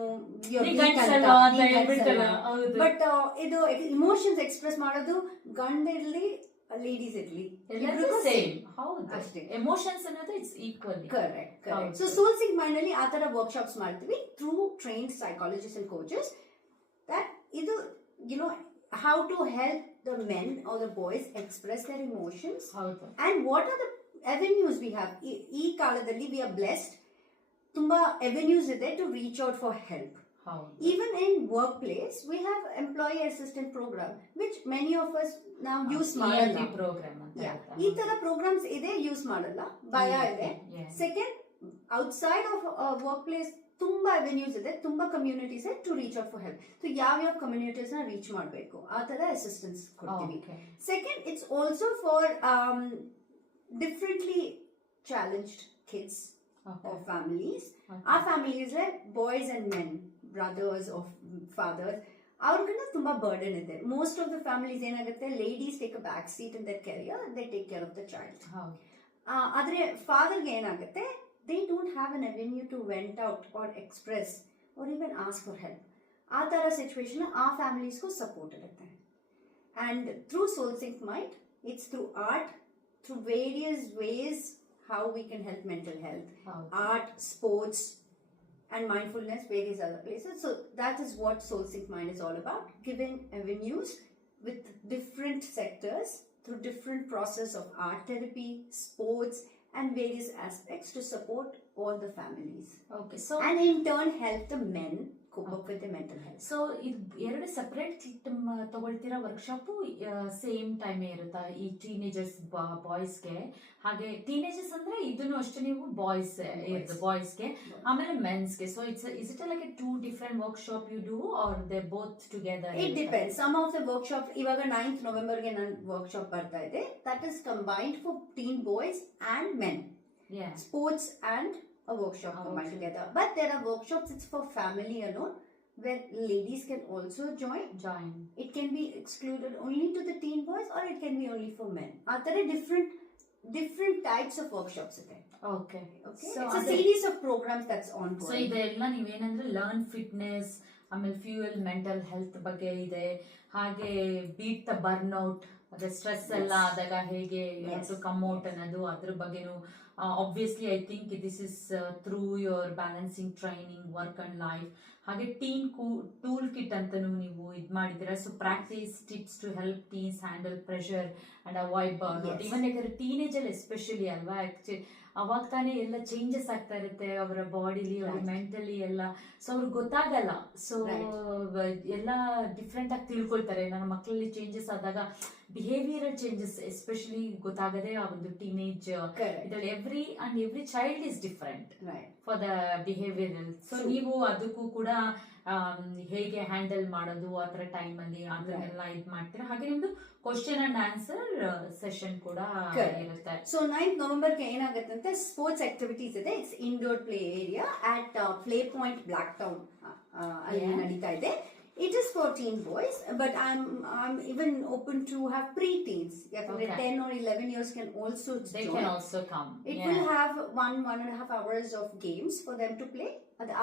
ಬಟ್ ಇದು ಇಮೋಷನ್ಸ್ ಎಕ್ಸ್ಪ್ರೆಸ್ ಮಾಡೋದು ಗಂಡ ಇರ್ಲಿ ಲೇಡೀಸ್ ಇರ್ಲಿ ಸೇಮ್. ಹೌದು, ಎಮೋಷನ್ಸ್ ಅನ್ನೋದು it's equally correct. So Soul sync Mind ಅಲ್ಲಿ ಆ ತರ ವರ್ಕ್ಶಾಪ್ಸ್ ಮಾಡ್ತೀವಿ through trained psychologist and coaches. That ಇದು how to help the men or the boys express their emotions, and what are the avenues we have. ಈ ಕಾಲದಲ್ಲಿ we are blessed, ತುಂಬಾ avenues ಇದೆ to reach out for help. Even in workplace we have employee assistance program which many of us now use ಮಾಡಲ್ಲ. ಈ ತರ programs ಇದೆ, ಯೂಸ್ ಮಾಡಲ್ಲ, ಭಯ ಇದೆ. Second, outside of workplace ತುಂಬಾ ಅವೆನ್ಯೂಸ್ ಇದೆ, ತುಂಬಾ ಕಮ್ಯುನಿಟೀಸ್ ಇದೆ to reach out for help. So ಯಾವ ಕಮ್ಯುನಿಟೀಸ್ ನ ರೀಚ್ ಮಾಡಬೇಕು ಆ ತರ ಅಸಿಸ್ಟೆನ್ಸ್ ಕೊಡ್ತೀವಿ. Second, it's also for differently challenged kids of families. ಆ families boys and men, brothers of fathers, ಅವ್ರಿಗನ್ನ ತುಂಬಾ ಬರ್ಡನ್ ಇದೆ. ಮೋಸ್ಟ್ ಆಫ್ ದ ಫ್ಯಾಮಿಲೀಸ್ ಏನಾಗುತ್ತೆ, ladies take a back seat in their career, they take care of the child. ಆದ್ರೆ ಫಾದರ್ಗೆ ಏನಾಗುತ್ತೆ, they don't have an avenue to vent out or express or even ask for help. ಆ ಥರ situation ಆ ಫ್ಯಾಮಿಲೀಸ್ಗೂ support ಇರುತ್ತೆ. And through Soul sync Mind, it's through art, through various ways how we can help mental health, art, sports and mindfulness, various other places. So that is what Soul Sync Mind is all about, giving avenues with different sectors through different process of art therapy, sports and various aspects to support all the families. Okay, so and in turn help the men cope up with the mental health. So ಇದು ಎರಡು ಸೆಪರೇಟ್ ತಗೊಳ್ತಿರೋ workshop same time ಇರುತ್ತಾ ಈ ಟೀನೇಜರ್ಸ್ ಬಾಯ್ಸ್ಗೆ? ಹಾಗೆ ಟೀನೇಜರ್ಸ್ ಅಂದ್ರೆ ಇದನ್ನು ಅಷ್ಟೇ ನೀವು ಬಾಯ್ಸ್ಗೆ ಆಮೇಲೆ ಮೆನ್ಸ್ಗೆ. So is it like 2 different workshop you do or they both together? It depends. Some of the workshops, ಇವಾಗ 9th November ಗೆ ನಾನು ವರ್ಕ್ಶಾಪ್ ಬರ್ತಾ ಇದೆ, that is combined for teen boys and men. Yeah, sports and a workshop combined together. But there are workshops, it's for family alone, where ladies can also join. It can be excluded only to the teen boys or it can be only for men. Are there different types of workshops ಇದೆ? Okay. So it's a series of programs that's ongoing. So ಇದೆಲ್ಲ ನೀವೇನಂದ್ರೆ learn fitness, ಆಮೇಲೆ fuel mental health ಬಗ್ಗೆ ಇದೆ, ಹಾಗೆ beat the burnout, ಅದೇ ಸ್ಟ್ರೆಸ್ ಎಲ್ಲ ಆದಾಗ ಹೇಗೆ ಕಮ್ ಔಟ್ ಅನ್ನೋದು ಅದ್ರ ಬಗ್ಗೆನೂ. Obviously I think this is through your balancing training, work and life. ಹಾಗೆ ಟೀನ್ ಟೂಲ್ ಕಿಟ್ ಅಂತನೂ ನೀವು ಇದು ಮಾಡಿದ್ದೀರಾ. So practice tips to help teens handle pressure and avoid burnout. Even ಯಾಕಂದ್ರೆ ಟೀನೇಜ್ ಅಲ್ಲಿ ಎಸ್ಪೆಷಲಿ ಅಲ್ವಾ, ಅವಾಗ ತಾನೇ ಎಲ್ಲ ಚೇಂಜಸ್ ಆಗ್ತಾ ಇರುತ್ತೆ ಅವರ ಬಾಡಿಲಿ, ಅವ್ರ ಮೆಂಟಲಿ ಎಲ್ಲ. ಸೊ ಅವ್ರಿಗೆ ಗೊತ್ತಾಗಲ್ಲ. ಸೊ ಎಲ್ಲ ಡಿಫ್ರೆಂಟ್ ಆಗಿ ತಿಳ್ಕೊಳ್ತಾರೆ. ನನ್ನ ಮಕ್ಕಳಲ್ಲಿ ಚೇಂಜಸ್ ಆದಾಗ ಬಿಹೇವಿಯರಲ್ ಚೇಂಜಸ್ ಎಸ್ಪೆಷಲಿ ಗೊತ್ತಾಗದೆ ಆ ಒಂದು ಟೀನೇಜ್ Correct. ಇದ್ರಲ್ಲಿ every child is different Right. For the behavioural. So True. ನೀವು ಅದಕ್ಕೂ ಕೂಡ ಹೇಗೆ ಹ್ಯಾಂಡಲ್ ಮಾಡೋದು ಆ ಥರ ಟೈಮಲ್ಲಿ ಅದನ್ನೆಲ್ಲ ಇದು ಮಾಡ್ತೀರಾ. ಹಾಗೆ ನಿಮ್ದು ಕ್ವಶನ್ ಅಂಡ್ ಆನ್ಸರ್ ಸೆಷನ್ ಕೂಡ Correct. ಇರುತ್ತೆ. ಸೊ 9th ನವೆಂಬರ್ಗೆ ಏನಾಗುತ್ತಂತೆ ಸ್ಪೋರ್ಟ್ಸ್ ಆಕ್ಟಿವಿಟೀಸ್ ಇದೆ. It's indoor play area at Play Point Blacktown ಅಲ್ಲಿ Yeah. ನಡೀತಾ ಇದೆ. It is for teen boys, but I'm even open to have pre-teens. Okay. 10 or 11 years can also They join. can also come. It Yeah. will have 1.5 hours of games for them to play.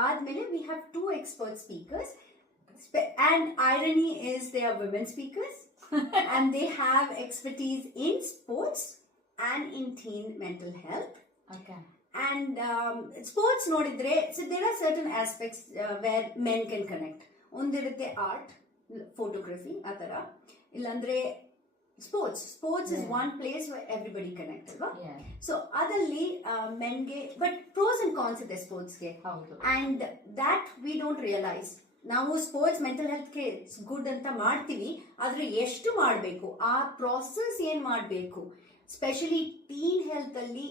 Admele we have 2 expert speakers. And irony is they are women speakers and they have expertise in sports and in teen mental health. Okay. And sports nodidre, so there are certain aspects where men can connect. ಒಂದಿರುತ್ತೆ art, photography ಆ ಥರ. ಇಲ್ಲಾಂದ್ರೆ sports is one place everybody connect ಅಲ್ವಾ. Yeah. So ಅದಲ್ಲಿ ಮೆನ್ಗೆ but pros and cons ಇದೆ ಸ್ಪೋರ್ಟ್ಸ್ಗೆ. ಹೌದು. And that we don't realise. ನಾವು ಸ್ಪೋರ್ಟ್ಸ್ ಮೆಂಟಲ್ ಹೆಲ್ತ್ಗೆ ಗುಡ್ ಅಂತ ಮಾಡ್ತೀವಿ, ಆದ್ರೆ ಎಷ್ಟು ಮಾಡಬೇಕು, ಆ ಪ್ರಾಸೆಸ್ ಏನ್ ಮಾಡಬೇಕು, ಸ್ಪೆಷಲಿ ಟೀನ್ ಹೆಲ್ತ್ ಅಲ್ಲಿ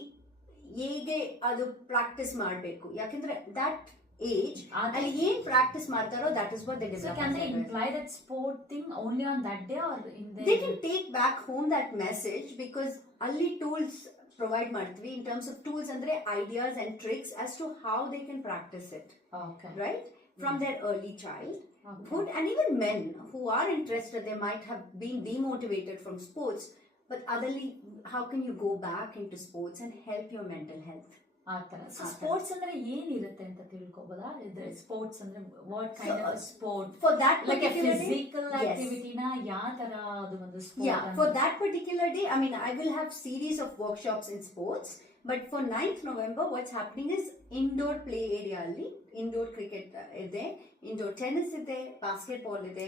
ಹೇಗೆ ಅದು ಪ್ರಾಕ್ಟೀಸ್ ಮಾಡಬೇಕು. ಯಾಕಂದ್ರೆ ದಟ್ ಏಜ್ ಅಲ್ಲಿ ಏನ್ ಪ್ರಾಕ್ಟೀಸ್ ಮಾಡ್ತಾರೋ that is what they So can they imply that sport thing only on that day or in the? They can take back home that message because ಅಲ್ಲಿ tools provide ಮಾಡ್ತೀವಿ. In terms of tools ಅಂದ್ರೆ ideas and tricks as to how they can practice it. Okay. Right? From their early child. Okay. Good. And even men who are interested, they might have been demotivated from sports, but adali, how can you go back into sports and help your mental health? ಆ ತರ. So sports ಅಂದ್ರೆ ಏನಿರುತ್ತೆ ಅಂತ ತಿಳ್ಕೊಬೋದಾ? ಇದ್ರೆ ಸ್ಪೋರ್ಟ್ಸ್ ಅಂದ್ರೆ what kind of sport? For that like particular day, physical yes. ಆಕ್ಟಿವಿಟಿನ ಯಾವ ತರ ಅದು ಒಂದು Yeah, sport? for that particular day, I mean, I will have series of workshops in sports, but for 9th November, what's happening is indoor play area alli, indoor cricket ide, indoor tennis ide, basketball ide,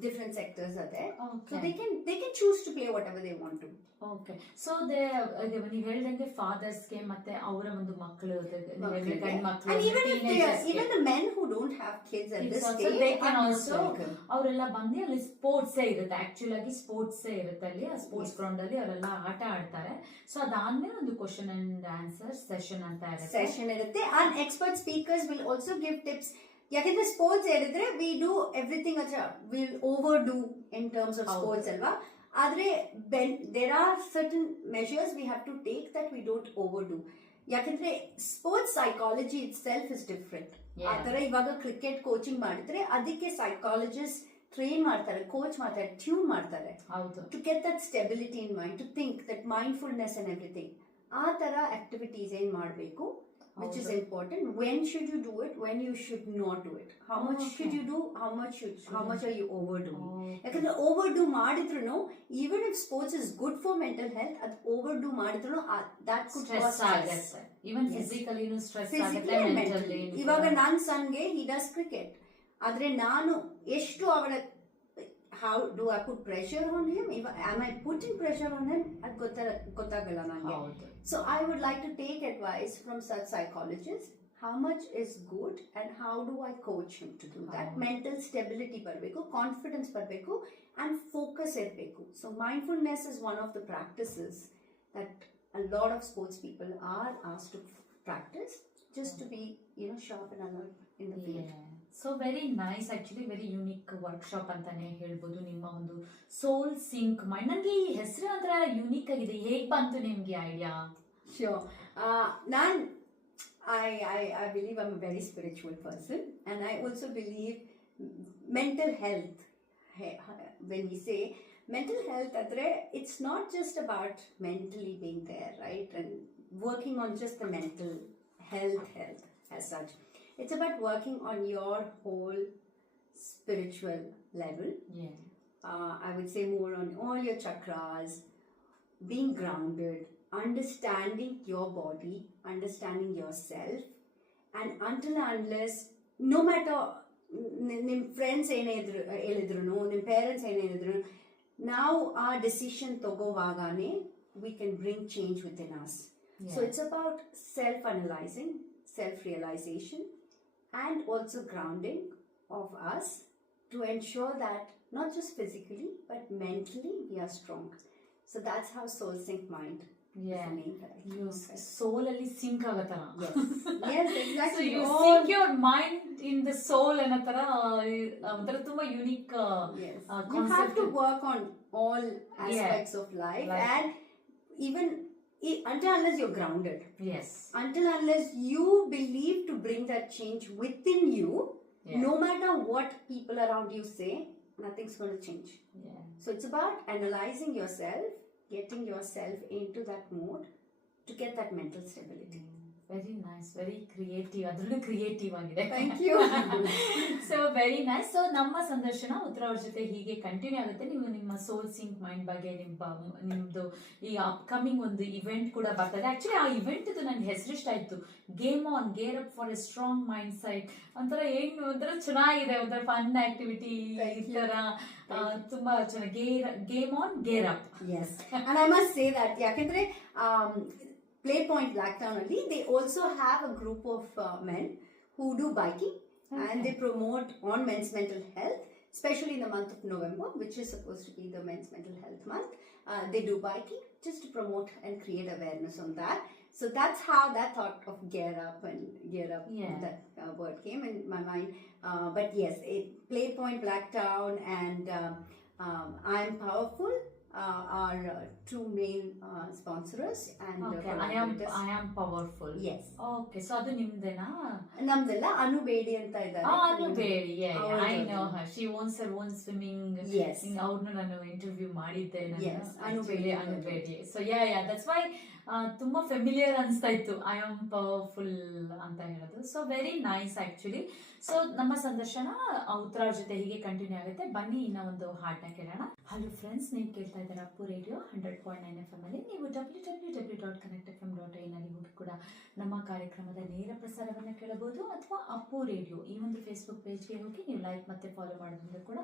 different sectors are there. So Okay. they can choose to play whatever they want to. Okay. So ನೀವು ಹೇಳ್ದಂಗೆ ಫಾದರ್ಸ್ಗೆ ಮತ್ತೆ ಅವರ ಒಂದು ಮಕ್ಕಳು Okay. ಗಂಡು ಮಕ್ಕಳು And even the men who don't have kids at Kids this also, stage they can are most also- welcome. ಅವರೆಲ್ಲ ಬಂದು ಅಲ್ಲಿ ಸ್ಪೋರ್ಟ್ಸ್ ಇರುತ್ತೆ. ಆಕ್ಚುಲ್ ಆಗಿ ಸ್ಪೋರ್ಟ್ಸ್ ಇರುತ್ತೆ ಅಲ್ಲಿ. ಆ ಸ್ಪೋರ್ಟ್ಸ್ Yes. ಗ್ರೌಂಡ್ ಅಲ್ಲಿ ಅವರೆಲ್ಲ ಆಟ ಆಡ್ತಾರೆ. ಸೊ ಅದಾದ್ಮೇಲೆ ಒಂದು ಕ್ವಶನ್ ಅಂಡ್ ಆನ್ಸರ್ ಸೆಷನ್ ಅಂತ ಇರುತ್ತೆ. Session ಇರುತ್ತೆ. And expert speakers will also give tips. ಯಾಕಂದ್ರೆ ಸ್ಪೋರ್ಟ್ಸ್ ಹೇಳಿದ್ರೆ we do everything will over do in terms of ಹೌದು. ಸ್ಪೋರ್ಟ್ಸ್ ಅಲ್ವಾ. ಆದ್ರೆ there are certain measures we have to take that we don't over do. ಯಾಕಂದ್ರೆ sports psychology itself is different. Yeah. ಆ ತರ ಇವಾಗ cricket coaching ಮಾಡಿದ್ರೆ ಅದಕ್ಕೆ psychologist train ಮಾಡ್ತಾರೆ, ಕೋಚ್ ಮಾಡ್ತಾರೆ, ಟ್ಯೂನ್ ಮಾಡ್ತಾರೆ ಹೌದು. to get that stability in mind, to think that mindfulness and everything. ಆ ತರ ಆಕ್ಟಿವಿಟೀಸ್ ಏನ್ ಮಾಡಬೇಕು, which is ಹೌದು. important. When should you do it, when you should not do it, how much Okay. should you do, how much are you overdoing. Okay. ಯಾಕಂದ್ರೆ ಓವರ್ಡೂ ಮಾಡಿದ್ರು even if sports is good for mental health, ಅದು ಓವರ್ಡೂ ಮಾಡಿದ್ರು that could cause stress stress. ಆಗುತ್ತೆ. Even Yes. ಫಿಸಿಕಲಿನೂ stress Physically ಆಗುತ್ತೆ, and mentally. mentally. ಇವಾಗ ನನ್ನ ಸನ್ಗೆ he does cricket, ಆದ್ರೆ ನಾನು ಎಷ್ಟು ಅವರ how do I put pressure on him, am I putting pressure on him, ಅದು ಗೊತ್ತಾಗಲ್ಲ ನನಗೆ. ಹೌದು. So I would like to take advice from such psychologists. How much is good and how do I coach him to do that? Mental stability ಬರಬೇಕು, ಕಾನ್ಫಿಡೆನ್ಸ್ ಬರಬೇಕು, and focus ಇರಬೇಕು. So mindfulness is one of the practices that a lot of sports people are asked to practice just to be, sharp and alert in the field. So very nice. Actually very unique workshop ಅಂತಾನೆ ಹೇಳ್ಬೋದು. ನಿಮ್ಮ ಒಂದು soul sync mind, ನನಗೆ ಈ ಹೆಸರು ಒಂಥರ ಯೂನಿಕ್ ಆಗಿದೆ. ಹೇಗೆ ಬಂತು ನಿಮ್ಗೆ idea? Sure. I believe I'm a very spiritual person, and I also believe mental health. When we say mental health, it's not just about mentally being there, right? And working on just the mental health as such. It's about working on your whole spiritual level. Yeah. I would say more on all your chakras, being grounded, understanding your body, understanding yourself, and until and unless, no matter ನಿಮ್ಮ ಫ್ರೆಂಡ್ಸ್ ಏನೇ ಹೇಳಿದ್ರು, ನಿಮ್ಮ ಪೇರೆಂಟ್ಸ್ ಏನೇ ಹೇಳಿದ್ರು, ನಾವು ಆ ಡಿಸಿಷನ್ ತಗೋವಾಗನೇ we can bring change within us. Yeah. So it's about self-analyzing, self-realization, and also grounding of us to ensure that not just physically but mentally we are strong. So that's how Soul Sync Mind is the name that I came up with. ಸೋಲ್ ಅಲ್ಲಿ ಸಿಂಕ್ ಆಗತ್ತಲ್ಲ. Yes, exactly. So you sync your mind in the soul ಅನ್ನೋ ತರ ಒಂಥರ ತುಂಬಾ unique Yes. You have to work on all aspects of life, and even until unless you're grounded. Yes. Until unless you believe to bring that change within you, no matter what people around you say, nothing's going to change. Yeah. So it's about analyzing yourself, getting yourself into that mode to get that mental stability. Very nice, very creative, ಅದರಲ್ಲೂ creative ಆಗಿದೆ. Thank you. So very nice. So ನಮ್ಮ ಸಂದರ್ಶನ ಉತ್ತರ ಅವ್ರ ಜೊತೆ ಹೀಗೆ ಕಂಟಿನ್ಯೂ ಆಗುತ್ತೆ. ನೀವು ನಿಮ್ಮ ಸೋಲ್ ಸಿಂಕ್ ಮೈಂಡ್ ಬಗ್ಗೆ ನಿಮ್ದು ಈ ಅಪ್ಕಮಿಂಗ್ ಒಂದು ಇವೆಂಟ್ ಕೂಡ ಬರ್ತದೆ. ಆಕ್ಚುಲಿ ಆ ಇವೆಂಟ್ ನನ್ಗೆ ಹೆಸರಿಷ್ಟ ಆಯ್ತು, game on gear up for A strong mind site. ಒಂಥರ ಒಂಥರ ಚೆನ್ನಾಗಿದೆ, ಒಂಥರ ಫನ್ ಆಕ್ಟಿವಿಟಿ ಈ ತರ ತುಂಬಾ ಚೆನ್ನಾಗಿ. Game on gear up. Yes, and I must say that ಯಾಕಂದ್ರೆ Play Point Blacktown ಅಲ್ಲಿ they also have a group of men who do biking, and they promote on men's mental health, especially in the month of November, which is supposed to be the men's mental health month. They do biking just to promote and create awareness on that. So that's how that thought of gear up, that word came in my mind. But yes, Play Point Blacktown and I Am Powerful are two main sponsors, and I am powerful. Yes. Okay, so adu nimdena? Namdella Anu Bedi anta idare. Anu Bedi, yeah, I know her. She owns her own swimming. Yes. ಅವ್ರನ್ನ ನಾನು ಇಂಟರ್ವ್ಯೂ ಮಾಡಿದ್ದೆ. Yes, Anu Bedi. So yeah that's why ತುಂಬಾ ಫೆಮಿಲಿಯರ್ ಅನ್ಸ್ತಾ ಇತ್ತು I am powerful ಅಂತ ಹೇಳೋದು. So very nice actually. So ನಮ್ಮ ಸಂದರ್ಶನ ಉತ್ತರ ಜೊತೆ ಹೀಗೆ ಕಂಟಿನ್ಯೂ ಆಗುತ್ತೆ. ಬನ್ನಿ ಇನ್ನ ಒಂದು ಹಾಡನ್ನ ಕೇಳೋಣ. ಹಲೋ ಫ್ರೆಂಡ್ಸ್, ನೀವು ಕೇಳ್ತಾ ಇದ್ದಾರೆ ಅಪ್ಪು ರೇಡಿಯೋ 100.9 FM ಅಲ್ಲಿ. ನೀವು www.connectfm.in ಅಲ್ಲಿ ಹೋಗಿ ಕೂಡ ನಮ್ಮ ಕಾರ್ಯಕ್ರಮದ ನೇರ ಪ್ರಸಾರವನ್ನು ಕೇಳಬಹುದು, ಅಥವಾ ಅಪ್ಪು ರೇಡಿಯೋ ಈ ಒಂದು ಫೇಸ್ಬುಕ್ ಪೇಜ್ಗೆ ಹೋಗಿ ನೀವು ಲೈಕ್ ಮತ್ತೆ ಫಾಲೋ ಮಾಡೋದ್ರಿಂದ ಕೂಡ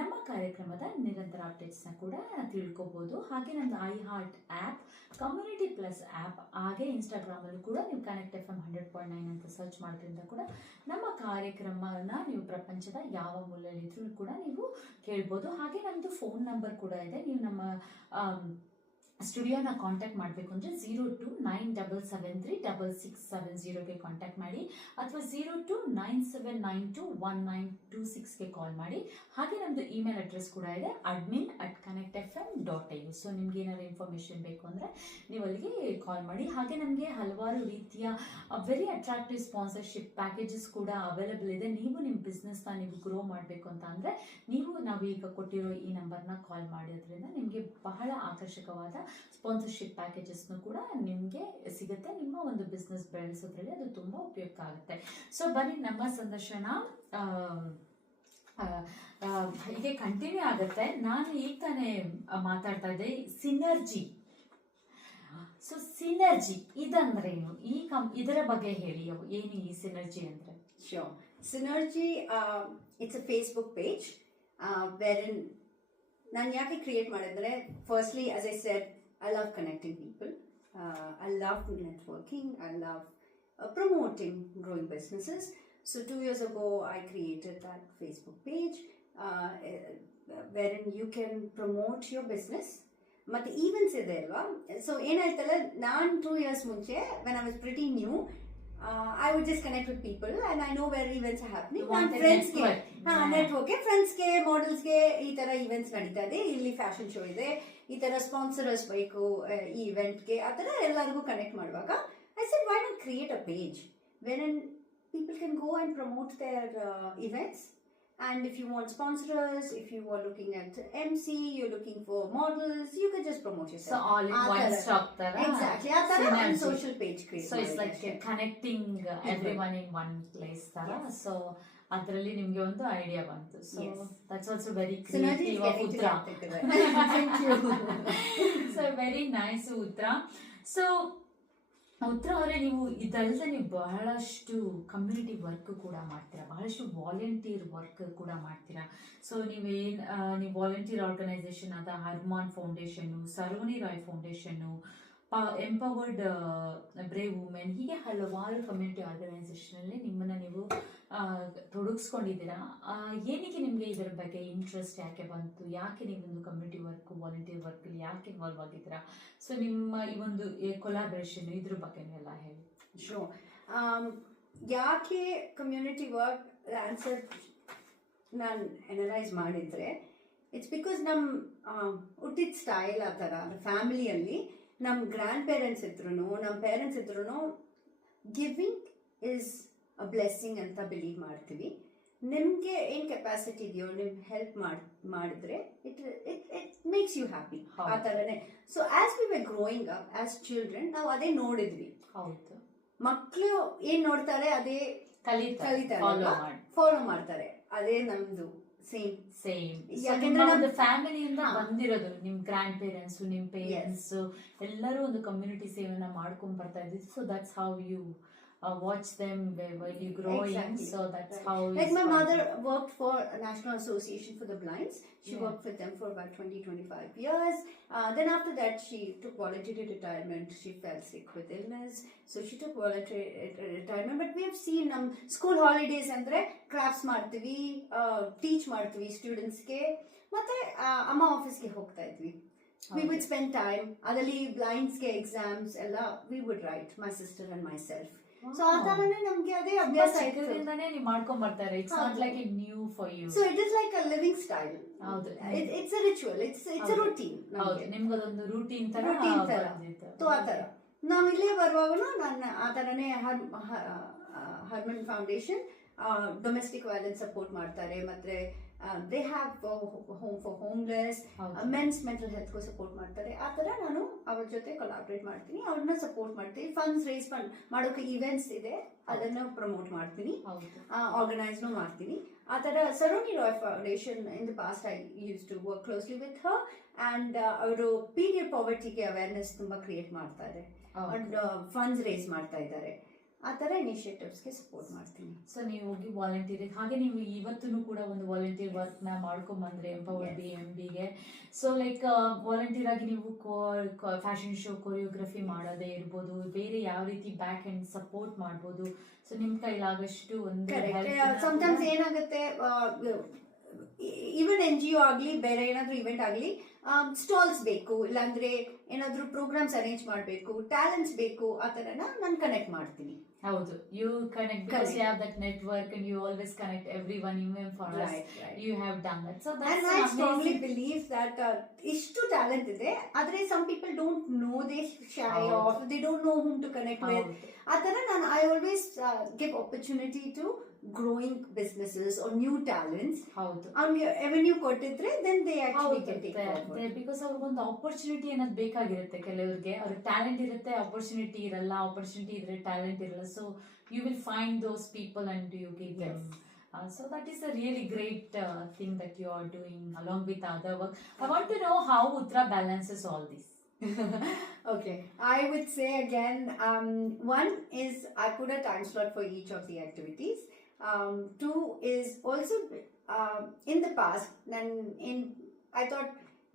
ನಮ್ಮ ಕಾರ್ಯಕ್ರಮದ ನಿರಂತರ ಅಪ್ಡೇಟ್ಸ್ನ ಕೂಡ ತಿಳ್ಕೊಬಹುದು. ಹಾಗೆ ನಮ್ಮದು iHeart app, community plus app, ಹಾಗೆ ಇನ್ಸ್ಟಾಗ್ರಾಮಲ್ಲೂ ಕೂಡ ನೀವು ಕನೆಕ್ಟ್ FM 100.9 ಅಂತ ಸರ್ಚ್ ಮಾಡೋದ್ರಿಂದ ಕೂಡ ನಮ್ಮ ಕಾರ್ಯಕ್ರಮನ ನೀವು ಪ್ರಪಂಚದ ಯಾವ ಮೂಲೆಯಲ್ಲಿದ್ರೂ ಕೂಡ ನೀವು ಕೇಳ್ಬೋದು. ಹಾಗೆ ನಮ್ಮದು ಫೋನ್ ನಂಬರ್ ಕೂಡ ಇದೆ. ನೀವು ನಮ್ಮ ಸ್ಟುಡಿಯೋನ ಕಾಂಟ್ಯಾಕ್ಟ್ ಮಾಡಬೇಕು ಅಂದರೆ 0297736670ಗೆ ಕಾಂಟ್ಯಾಕ್ಟ್ ಮಾಡಿ, ಅಥವಾ 0297921926ಗೆ ಕಾಲ್ ಮಾಡಿ. ಹಾಗೆ ನಮ್ಮದು ಇಮೇಲ್ ಅಡ್ರೆಸ್ ಕೂಡ ಇದೆ, admin@connectfm.in. ಸೊ ನಿಮ್ಗೆ ಏನಾದ್ರು ಇನ್ಫಾರ್ಮೇಷನ್ ಬೇಕು ಅಂದರೆ ನೀವು ಅಲ್ಲಿಗೆ ಕಾಲ್ ಮಾಡಿ. ಹಾಗೆ ನಮಗೆ ಹಲವಾರು ರೀತಿಯ ವೆರಿ ಅಟ್ರಾಕ್ಟಿವ್ ಸ್ಪಾನ್ಸರ್ಶಿಪ್ ಪ್ಯಾಕೇಜಸ್ ಕೂಡ ಅವೈಲೇಬಲ್ ಇದೆ. ನೀವು ನಿಮ್ಮ ಬಿಸ್ನೆಸ್ನ ನೀವು ಗ್ರೋ ಮಾಡಬೇಕು ಅಂತ ಅಂದರೆ ನಾವು ಈಗ ಕೊಟ್ಟಿರೋ ಈ ನಂಬರ್ನ ಕಾಲ್ ಮಾಡೋದ್ರಿಂದ ನಿಮಗೆ ಬಹಳ ಆಕರ್ಷಕವಾದ ಸ್ಪಾನ್ಸರ್ಶಿಪ್ ಪ್ಯಾಕೇಜಸ್ನು ಕೂಡ ನಿಮಗೆ ಸಿಗುತ್ತೆ. ನಿಮ್ಮ ಒಂದು ಬಿಸ್ನೆಸ್ ಬೆಳೆಸೋದ್ರಲ್ಲಿ ಅದು ತುಂಬ ಉಪಯುಕ್ತ ಆಗುತ್ತೆ. ಸೊ ಬನ್ನಿ, ನಮ್ಮ ಸಂದರ್ಶನ ಹೀಗೆ ಕಂಟಿನ್ಯೂ ಆಗುತ್ತೆ. ನಾನು ಈಗ ತಾನೇ ಮಾತಾಡ್ತಾ ಇದ್ದೆ ಸಿನರ್ಜಿ. ಸೊ ಸಿನರ್ಜಿ ಇದಂದ್ರೇನು? ಇದರ ಬಗ್ಗೆ ಹೇಳಿ, ಏನು ಈ ಸಿನರ್ಜಿ ಅಂದ್ರೆ? Sure. Synergy, it's a Facebook page wherein ನಾನು ಯಾಕೆ ಕ್ರಿಯೇಟ್ ಮಾಡಿದ್ರೆ, firstly as I said, I love connecting people, I love networking, I love promoting growing businesses. So 2 years ago I created that Facebook page wherein you can promote your business. ಮತ್ತೆ ಈವೆಂಟ್ಸ್ ಇದೆ ಅಲ್ವಾ. ಸೊ ಏನಾಯ್ತಲ್ಲ, ನಾನು 2 years ಮುಂಚೆ when I was pretty new, I would just connect with people and I know where events are happening. ಫ್ರೆಂಡ್ಸ್ಗೆ ಫ್ರೆಂಡ್ಸ್ಗೆ ಮಾಡೆಲ್ಸ್ಗೆ ಈ ಥರ ಈವೆಂಟ್ಸ್ ನಡೀತಾ ಇದೆ, ಇಲ್ಲಿ ಫ್ಯಾಷನ್ ಶೋ ಇದೆ, ಈ ಥರ ಸ್ಪಾನ್ಸರ್ಸ್ ಬೇಕು ಈ ಇವೆಂಟ್ಗೆ, ಆ ಥರ ಎಲ್ಲರಿಗೂ ಕನೆಕ್ಟ್ ಮಾಡುವಾಗ I said, why not create a page wherein people can go and promote their events. And if you want sponsors, if you are looking at MC, you're looking for models, you can just promote yourself. So all in one stop tara. Exactly. One social page create. So it's like connecting everyone in one place tara. Yes. So adralli nimge ondu idea bantu. So yes, that's also very creative of Uttara. Thank you. So very nice Uttara. So ಉತ್ತರ ಅವರೇ, ನೀವು ಇದಲ್ಲದೆ ನೀವು ಬಹಳಷ್ಟು community work ಕೂಡ ಮಾಡ್ತೀರಾ, ಬಹಳಷ್ಟು volunteer work ಕೂಡ ಮಾಡ್ತೀರಾ. ಸೊ ನೀವು ವಾಲಂಟಿಯರ್ ಆರ್ಗನೈಸೇಷನ್ ಆದ ಹರ್ಮಾನ್ ಫೌಂಡೇಶನ್ನು, ಸರೋನಿ ರಾಯ್ ಫೌಂಡೇಶನ್ನು, ಎಂಪವರ್ಡ್ ಬ್ರೇವ್ ವುಮೆನ್, ಹೀಗೆ ಹಲವಾರು ಕಮ್ಯುನಿಟಿ ಆರ್ಗನೈಸೇಷನಲ್ಲಿ ನಿಮ್ಮನ್ನು ನೀವು ತೊಡಗಿಸ್ಕೊಂಡಿದ್ದೀರಾ. ಏನಕ್ಕೆ ನಿಮಗೆ ಇದರ ಬಗ್ಗೆ ಇಂಟ್ರೆಸ್ಟ್ ಯಾಕೆ ಬಂತು, ಯಾಕೆ ನೀವೊಂದು ಕಮ್ಯುನಿಟಿ ವರ್ಕ್ ವಾಲಂಟಿಯರ್ ವರ್ಕಲ್ಲಿ ಯಾಕೆ ಇನ್ವಾಲ್ವ್ ಆಗಿದ್ದೀರಾ? ಸೊ ನಿಮ್ಮ ಈ ಒಂದು ಕೊಲಾಬ್ರೇಷನ್ ಇದ್ರ ಬಗ್ಗೆ ಎಲ್ಲ ಹೇಳಿ. Sure. ಯಾಕೆ ಕಮ್ಯುನಿಟಿ ವರ್ಕ್ ಆನ್ಸರ್ ನಾನು ಅನಲೈಸ್ ಮಾಡಿದರೆ, ಇಟ್ಸ್ ಬಿಕಾಸ್ ನಮ್ಮ ಹುಟ್ಟಿದ ಸ್ಟೈಲ್ ಆ ಥರ ಫ್ಯಾಮಿಲಿಯಲ್ಲಿ ನಮ್ಮ ಗ್ರ್ಯಾಂಡ್ ಪೇರೆಂಟ್ಸ್ ಇದ್ರೂ ನಮ್ಮ ಪೇರೆಂಟ್ಸ್ ಇದ್ರೂ ಗಿವಿಂಗ್ ಇಸ್ ಅ ಬ್ಲೆಸ್ಸಿಂಗ್ ಅಂತ ಬಿಲೀವ್ ಮಾಡ್ತೀವಿ. ನಿಮಗೆ ಏನು ಕೆಪಾಸಿಟಿ ಇದೆಯೋ ನೀವು ಹೆಲ್ಪ್ ಮಾಡಿದ್ರೆ ಇಟ್ ಮೇಕ್ಸ್ ಯು ಹ್ಯಾಪಿ, ಆ ಥರನೇ. So as we were growing up as children ನಾವು ಅದೇ ನೋಡಿದ್ವಿ. ಹೌದು, ಮಕ್ಕಳು ಏನ್ ನೋಡ್ತಾರೆ ಅದೇ ಕಲಿತಾರೆ, ಫಾಲೋ ಮಾಡ್ತಾರೆ. ಅದೇ ನಮ್ದು ಸೇಮ್. ಯಾಕಂದ್ರೆ ನಮ್ದು ಫ್ಯಾಮಿಲಿಯಿಂದ ಬಂದಿರೋದು, ನಿಮ್ ಗ್ರ್ಯಾಂಡ್ ಪೇರೆಂಟ್ಸ್, ನಿಮ್ ಪೇರೆಂಟ್ಸ್ ಎಲ್ಲರೂ ಒಂದು ಕಮ್ಯುನಿಟಿ ಸೇವೆನ ಮಾಡ್ಕೊಂಡ್ ಬರ್ತಾ ಇದ್ದೀವಿ. So that's how you watch them while you growing. Exactly. So that's how like my mother worked for National Association for the Blinds. She worked with them for about 20-25 years. Then after that she took voluntary retirement. She fell sick with illness, so she took voluntary retirement. But we have seen school holidays andre crafts ಮಾಡ್ತೀವಿ, teach ಮಾಡ್ತೀವಿ students ಗೆ, ಮತ್ತೆ ಅಮ್ಮ ಆಫೀಸ್ ಗೆ ಹೋಗ್ತಾ ಇದ್ವಿ. We would spend time adali blinds ke exams ella we would write, my sister and myself. So ಆ ತರನೇ ನಮಗೆ ಅದೇ ಅಭ್ಯಾಸ ಇದರಿಂದನೇ ನೀವು ಮಾಡ್ಕೊಂಡು ಬರ್ತಾರೆ. It's not like a new for you. So it is like a living style. ಹೌದು, it's a ritual, it's a routine. ಹೌದು, ನಿಮ್ಗೆ ಅದೊಂದು ರೂಟೀನ್ ತರ ಬಂದಿತ್ತು. ಆ ತರ ನಾವು ಇಲ್ಲೇ ಬರುವಾಗನು ನಾನು ಆ ತರನೇ Harman foundation domestic violence support ಮಾಡ್ತಾರೆ, ಮತ್ತೆ they have home for homeless, men's mental ಹೆಲ್ತ್ಗೂ ಸಪೋರ್ಟ್ ಮಾಡ್ತಾರೆ. ಆ ಥರ ನಾನು ಅವ್ರ ಜೊತೆ ಕೊಲಾಬ್ರೇಟ್ ಮಾಡ್ತೀನಿ, ಅವ್ರನ್ನ ಸಪೋರ್ಟ್ ಮಾಡ್ತೀನಿ. ಫಂಡ್ಸ್ ರೇಸ್ ಮಾಡೋಕೆ ಈವೆಂಟ್ಸ್ ಇದೆ, ಅದನ್ನು ಪ್ರಮೋಟ್ ಮಾಡ್ತೀನಿ, ಆರ್ಗನೈಸ್ನು ಮಾಡ್ತೀನಿ. ಆ ಥರ Saroni Roy foundation in the past I use to work closely with her, and ಅವರು ಪೀರಿಯಡ್ ಪಾವರ್ಟಿಗೆ ಅವೇರ್ನೆಸ್ ತುಂಬ ಕ್ರಿಯೇಟ್ ಮಾಡ್ತಾರೆ, ಅಂಡ್ ಫಂಡ್ಸ್ ರೇಸ್ ಮಾಡ್ತಾ ಇದ್ದಾರೆ. ಆ ಥರ ಇನಿಷಿಯೇಟಿವ್ಸ್ಗೆ ಸಪೋರ್ಟ್ ಮಾಡ್ತೀನಿ. ಸೊ ನೀವು ಹೋಗಿ ವಾಲಂಟಿಯರ್, ಹಾಗೆ ನೀವು ಇವತ್ತೂ ಕೂಡ ಒಂದು ವಾಲಂಟಿಯರ್ ವರ್ಕ್ನ ಮಾಡ್ಕೊಂಬಂದ್ರೆ ಎಂಪವರ್ BMBಗೆ. ಸೊ ಲೈಕ್ ವಾಲಂಟಿಯರ್ ಆಗಿ ನೀವು ಫ್ಯಾಷನ್ ಶೋ ಕೊರಿಯೋಗ್ರಫಿ ಮಾಡೋದೇ ಇರ್ಬೋದು, ಬೇರೆ ಯಾವ ರೀತಿ ಬ್ಯಾಕ್ ಎಂಡ್ ಸಪೋರ್ಟ್ ಮಾಡ್ಬೋದು. ಸೊ ನಿಮ್ಮ ಕೈಲಾಗಷ್ಟು ಒಂದು ಸಮ್ಟೈಮ್ಸ್ ಏನಾಗುತ್ತೆ, ಈವನ್ NGO ಆಗಲಿ ಬೇರೆ ಏನಾದರೂ ಇವೆಂಟ್ ಆಗಲಿ, ಸ್ಟಾಲ್ಸ್ ಬೇಕು, ಇಲ್ಲಾಂದ್ರೆ ಏನಾದರೂ ಪ್ರೋಗ್ರಾಮ್ಸ್ ಅರೇಂಜ್ ಮಾಡಬೇಕು, ಟ್ಯಾಲೆಂಟ್ಸ್ ಬೇಕು, ಆ ಥರನ ನಾನು ಕನೆಕ್ಟ್ ಮಾಡ್ತೀನಿ. ಹೌದು, you connect because you have that network and you always connect everyone, even for us. You have done that. So that's and I strongly believe that ishtu talent ide, adre some people don't know, they shy off, they don't know whom to connect with. Adara I always give opportunity to growing businesses or new talents. ಅವ್ರಿಗೆ ರೆವೆನ್ಯೂ ಕೊಟ್ಟಿದ್ರೆ then they actually can take forward. Because ಅವ್ರಿಗೊಂದು ಆಪರ್ಚುನಿಟಿ ಅನ್ನೋದು ಬೇಕಾಗಿರುತ್ತೆ. ಕೆಲವರಿಗೆ ಅವ್ರಿಗೆ ಟ್ಯಾಲೆಂಟ್ ಇರುತ್ತೆ, ಆಪರ್ಚುನಿಟಿ ಇರಲ್ಲ, ಆಪರ್ಚುನಿಟಿ ಇದ್ರೆ ಟ್ಯಾಲೆಂಟ್ ಇರಲ್ಲ. So you will find those people and you give them. So that is a really great thing that you are doing along with other work. I want to know how Uttara balances all this. Okay, I would say again, one is I put a time slot for each of the activities. Two is also in the past, I thought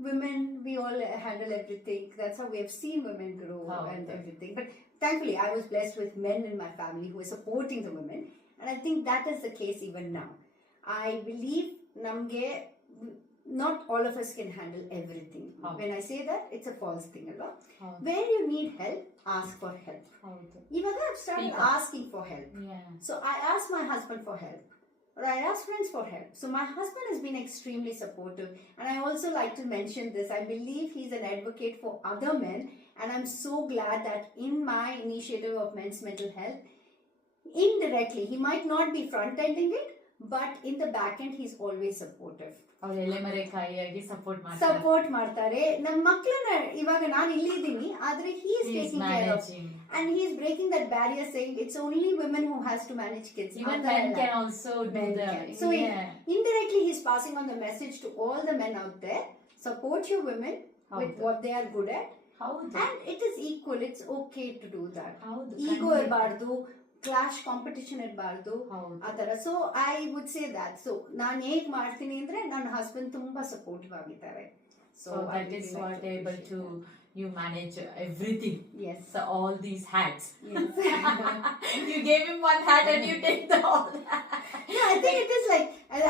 women, we all handle everything. That's how we have seen women grow and everything. But thankfully, I was blessed with men in my family who are supporting the women, and I think that is the case even now. I believe namge not all of us can handle everything. When I say that, it's a false thing alwa. When you need help, ask for help. Even I've started asking for help. So I asked my husband for help, or I asked friends for help. So my husband has been extremely supportive, and I also like to mention this, I believe he's an advocate for other men, and I'm so glad that in my initiative of men's mental health, indirectly, he might not be front-ending it, but in the back end, he's always supportive. Support ಮಾಡ್ತಾರೆ. ನಮ್ಮ ಮಕ್ಕಳನ್ನ ಇವಾಗ ನಾನು ಇಲ್ಲಿದ್ದೀನಿ, ಆದ್ರೆ he is taking care of, and he is breaking that barrier, saying it's only women who has to manage kids. Even men can also do that. So indirectly he is passing on the message to all the men out there: support your women with what they are good at, and it is equal. It's okay to do that. Ego ಇರಬಾರ್ದು, clash competition ಇರಬಾರ್ದು, ಆ ತರ. So I would say that. So ನಾನು ಹೇಗ್ ಮಾಡ್ತೀನಿ ಅಂದ್ರೆ ನನ್ನ ಹಸ್ಬೆಂಡ್ ತುಂಬಾ ಸಪೋರ್ಟಿವ್ ಆಗಿದ್ದಾರೆ. So that is what able to you manage everything. Yes. So all these hats. Yes. You gave him one hat and you take the all. No, I think it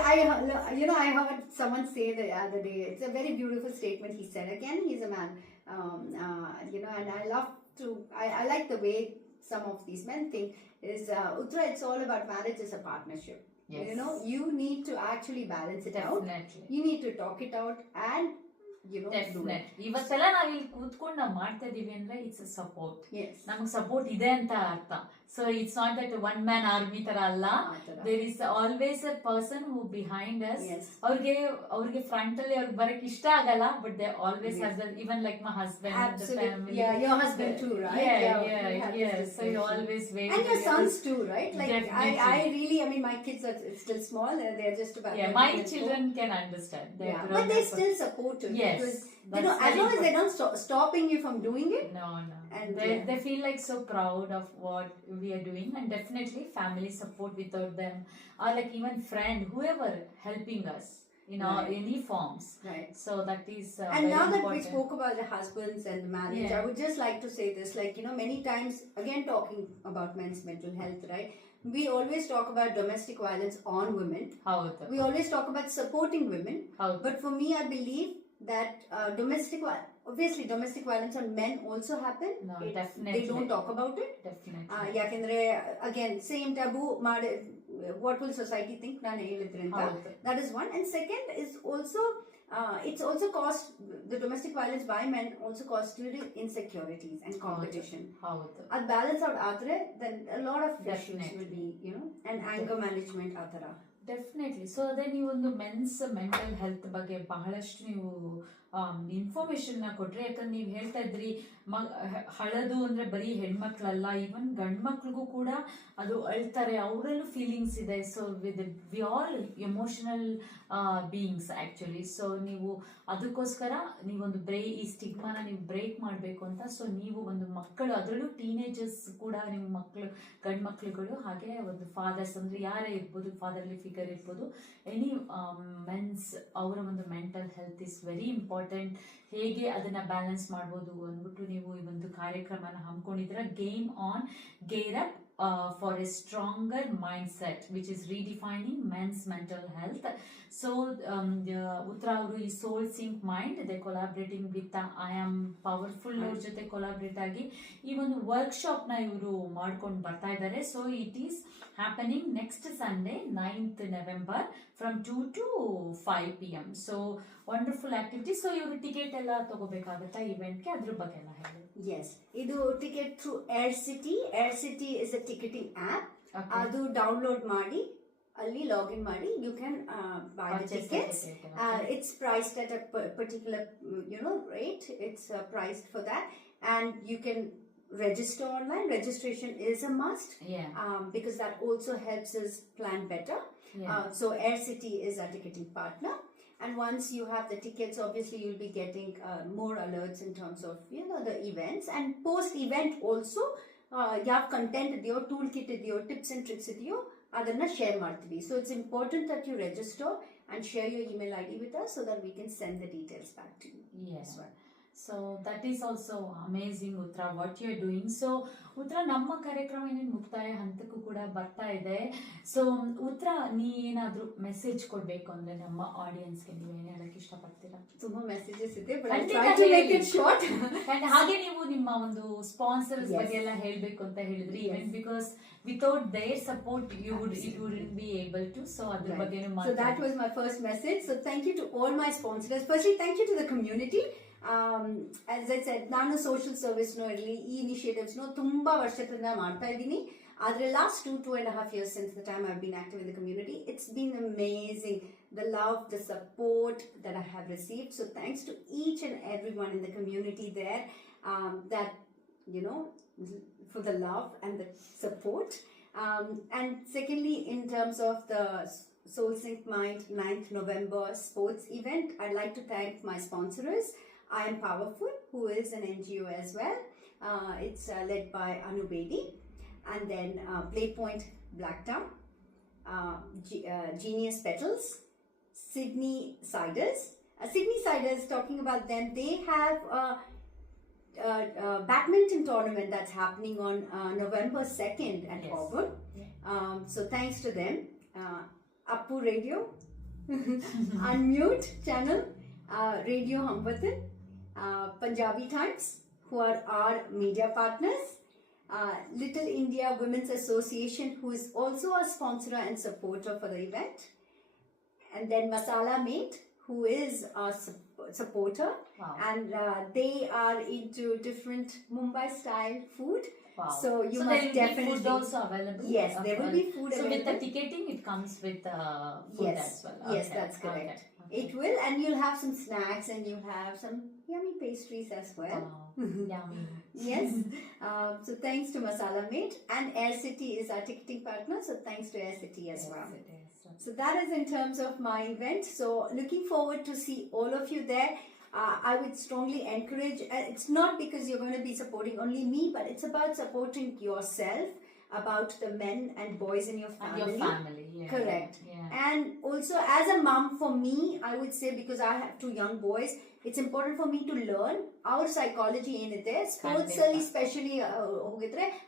I heard someone say the other day. It's a very beautiful statement he said. Again, he's a man. And I love to. I like the way some of these men think. Is Uttara? It's all about marriage as a partnership. Yes. You need to actually balance it out. Definitely. You need to talk it out and do it. Definite ಇವತ್ತೆಲ್ಲ ನಾವ್ ಇಲ್ಲಿ ಕೂತ್ಕೊಂಡು ನಾವ್ ಮಾಡ್ತಾ ಇದೀವಿ ಅಂದ್ರೆ it's support. Yes. ನಮಗ್ support ಇದೆ ಅಂತ ಅರ್ಥ. So it's not that one man army ತರ ಅಲ್ಲ. There is always a person who behind us. Yes. ಅವ್ರಿಗೆ ಫ್ರಂಟ್ ಅಲ್ಲಿ ಅವ್ರಿಗೆ ಬರಕ್ ಇಷ್ಟ ಆಗಲ್ಲ, but they always have that. Even like my husband, Absolutely. Yeah, your husband too, right? Yeah. So you always wait. And your sons too, right? Like Definitely. I really, my kids are still small and they're just about. Yeah, my children can understand. Yeah, but they still support you. Yes. Because, That's as long as they don't stopping you from doing it. No. And they feel like so proud of what we are doing, and definitely family support without them, or like even friend, whoever helping us in any forms. Right. So that is and very now that important. we spoke about the husbands and the marriage, Yeah. I would just like to say this, like, many times, again talking about men's mental health, right? We always talk about domestic violence on women. ಹೌದು. We always talk about supporting women. ಹೌದು. But for me, I believe that obviously domestic violence on men also happen. No, They definitely. don't talk about it. Definitely. ಯಾಕೆಂದ್ರೆ again same taboo ಮಾಡಿ what will society think ನಾನು ಹೇಳಿದ್ರೆ ಅಂತ. ಹೌದು. That is one. And second is also it's also caused, the domestic violence by men also caused due to insecurities and competition. ಹೌದು. ಅದು balance out ಆದ್ರೆ then a lot of issues Definitely. will be and anger management ಆ ತರ. Definitely. So ಅದೇ ನೀವೊಂದು men's mental health ಬಗ್ಗೆ ಬಹಳಷ್ಟು ನೀವು ಇನ್ಫಾರ್ಮೇಶನ್ ಕೊಟ್ರಿ. ಯಾಕಂದ್ರೆ ನೀವು ಹೇಳ್ತಾ ಇದ್ರಿ ಹಳದು ಅಂದ್ರೆ ಬರೀ ಹೆಣ್ಮಕ್ಳಲ್ಲ, ಈವನ್ ಗಂಡ್ ಮಕ್ಳಿಗೂ ಕೂಡ ಅದು ಅಳ್ತಾರೆ, ಅವರಲ್ಲೂ ಫೀಲಿಂಗ್ಸ್ ಇದೆ. So we all emotional beings actually. So ನೀವು ಅದಕ್ಕೋಸ್ಕರ ನೀವೊಂದು ಈ ಸ್ಟಿಗ್ಮಾನ ನೀವು ಬ್ರೇಕ್ ಮಾಡಬೇಕು ಅಂತ. ಸೊ ನೀವು ಒಂದು ಮಕ್ಕಳು, ಅದರಲ್ಲೂ ಟೀನೇಜರ್ಸ್ ಕೂಡ, ನಿಮ್ಮ ಮಕ್ಕಳು, ಗಂಡು ಮಕ್ಳುಗಳು, ಹಾಗೆ ಒಂದು ಫಾದರ್ಸ್ ಅಂದ್ರೆ ಯಾರೇ ಇರ್ಬೋದು, ಫಾದರ್ಲಿ ಫಿಗರ್ ಇರ್ಬೋದು, ಎನಿ ಮೆನ್ಸ್, ಅವರ ಒಂದು mental health is very important. ಹೇಗೆ ಅದನ್ನ ಬ್ಯಾಲೆನ್ಸ್ ಮಾಡ್ಬೋದು ಅಂದ್ಬಿಟ್ಟು ನೀವು ಈ ಒಂದು ಕಾರ್ಯಕ್ರಮನ ಹಮ್ಮಿಕೊಂಡಿದ್ರ. Gear up for a stronger mindset, which is redefining men's mental health. So Uttara ಅವರು ಈ soul sync mind, they collaborating with I am powerful ಅವ್ರ ಜೊತೆ ಕೊಲಾಬ್ರೇಟ್ ಆಗಿ ಈ ಒಂದು ವರ್ಕ್ಶಾಪ್ ನ ಇವರು ಮಾಡ್ಕೊಂಡು ಬರ್ತಾ ಇದ್ದಾರೆ. So it is happening next Sunday 9th November from 2 to 5 PM. So wonderful activity. So ಇವರು ಟಿಕೆಟ್ ಎಲ್ಲ ತಗೋಬೇಕಾಗತ್ತಾ ಇವೆಂಟ್ಗೆ? ಅದ್ರ ಬಗ್ಗೆ ಎಲ್ಲ ಹೇಳಿ. Yes, ಇದು ticket through Aircity. Aircity is a ticketing app. ಅದು ಡೌನ್ಲೋಡ್ ಮಾಡಿ ಅಲ್ಲಿ ಲಾಗಿನ್ ಮಾಡಿ you can buy the tickets. It's priced at a particular rate. It's priced for that, and you can register online. Registration is a must. Because that also helps us plan better. So Aircity is our ticketing partner. And once you have the tickets, obviously you'll be getting more alerts in terms of the events. And post event also you have content ideo, toolkit ideo, tips and tricks ideo, adanna share ಮಾಡ್ತೀವಿ. So it's important that you register and share your email ID with us so that we can send the details back to you. Yes. So that is also amazing, Uttara, what you are doing. So Uttara, ನಮ್ಮ ಕಾರ್ಯಕ್ರಮ ಏನೇನು ಮುಕ್ತಾಯ ಹಂತಕ್ಕೂ ಕೂಡ ಬರ್ತಾ ಇದೆ. So Uttara, ನೀ ಏನಾದ್ರೂ ಮೆಸೇಜ್ ಕೊಡ್ಬೇಕು ಅಂದ್ರೆ ನಮ್ಮ ಆಡಿಯನ್ಸ್ಗೆ ನೀವು ಏನ್ ಹೇಳಕ್ ಇಷ್ಟಪಡ್ತೀರಾ? ತುಂಬಾ ಮೆಸೇಜಸ್ ಇದೆ, but I'll try to make it short. And ಹಾಗೆ ನೀವು ನಿಮ್ಮ ಒಂದು ಸ್ಪಾನ್ಸರ್ಸ್ ಬಗ್ಗೆ ಎಲ್ಲ ಹೇಳ್ಬೇಕು ಅಂತ ಹೇಳಿದ್ರಿ. Even because without their support you wouldn't be able to. So ಅದ್ರ ಬಗ್ಗೆನೂ So that was my first message. So thank you to all my sponsors. Firstly, thank you to the community. As I said, ನಾನು ಸೋಷಿಯಲ್ ಸರ್ವಿಸ್ನೋ ಇರಲಿ, ಈ ಇನಿಷಿಯೇಟಿವ್ಸ್ನೋ ತುಂಬಾ ವರ್ಷದಿಂದ ಮಾಡ್ತಾ ಇದ್ದೀನಿ. ಆದರೆ last 2.5 years since the time I've been active in the community, it's been amazing. The love, the support that I have received. So thanks to each and everyone in the community there, that for the love and the support. And secondly, in terms of the Soul Sync Mind 9th November sports event, I'd like to thank my sponsors. I Am Powerful, who is an NGO as well. It's led by Anu Bedi. And then Playpoint Blacktown, Genius Petals, Sydney Ciders. Sydney Ciders, talking about them, they have a badminton tournament that's happening on November 2nd at Auburn. So thanks to them. Appu Radio, Unmute channel, Radio Hampatan, Punjabi Times, who are our media partners, Little India Women's Association, who is also a sponsor and supporter for the event, and then Masala Mate, who is a supporter, Wow. and they are into different Mumbai style food. Wow. So you there must will be definitely food also available. Yes, there will be food So with the available. ticketing, it comes with food Yes. as well. Yes, Okay. that's correct. Okay. Okay. It will, and you'll have some snacks and you have some yummy pastries as well. Wow. Yummy. Yes. So thanks to Masala Mate, and Air City is our ticketing partner. So thanks to Air City as Yes, well. it is. So that is in terms of my event. So looking forward to see all of you there. I would strongly encourage, it's not because you're going to be supporting only me, but it's about supporting yourself, about the men and boys in your And family. your family. Yeah. Correct. Yeah. And also as a mom, for me, I would say, because I have 2 young boys, it's important for me to learn our psychology in it. Sports Kandipa. especially,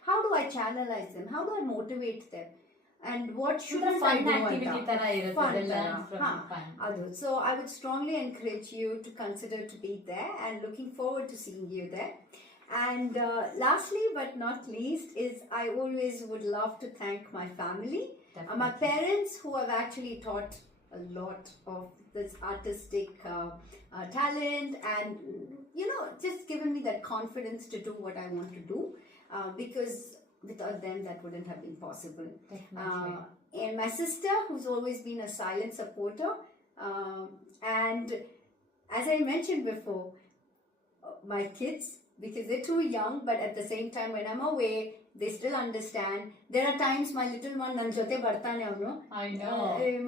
how do I channelize them? How do I motivate them? And what shouldn't I Fun do? activity ಅಂತ? ತರ ಇರುತ್ತೆ. Fun They learn ತರ. from ಹಾ, fun. ಅದು. So I would strongly encourage you to consider to be there, and looking forward to seeing you there. And lastly but not least is, I always would love to thank my family, my Definitely. parents, who have actually taught a lot of this artistic talent, and just given me that confidence to do what I want to do, because without them that wouldn't have been possible. Definitely. And my sister, who's always been a silent supporter, and as I mentioned before, my kids, because they're too young, but at the same time when I'm away, they still understand. There are times my little one nan jote bartane avnu. I know.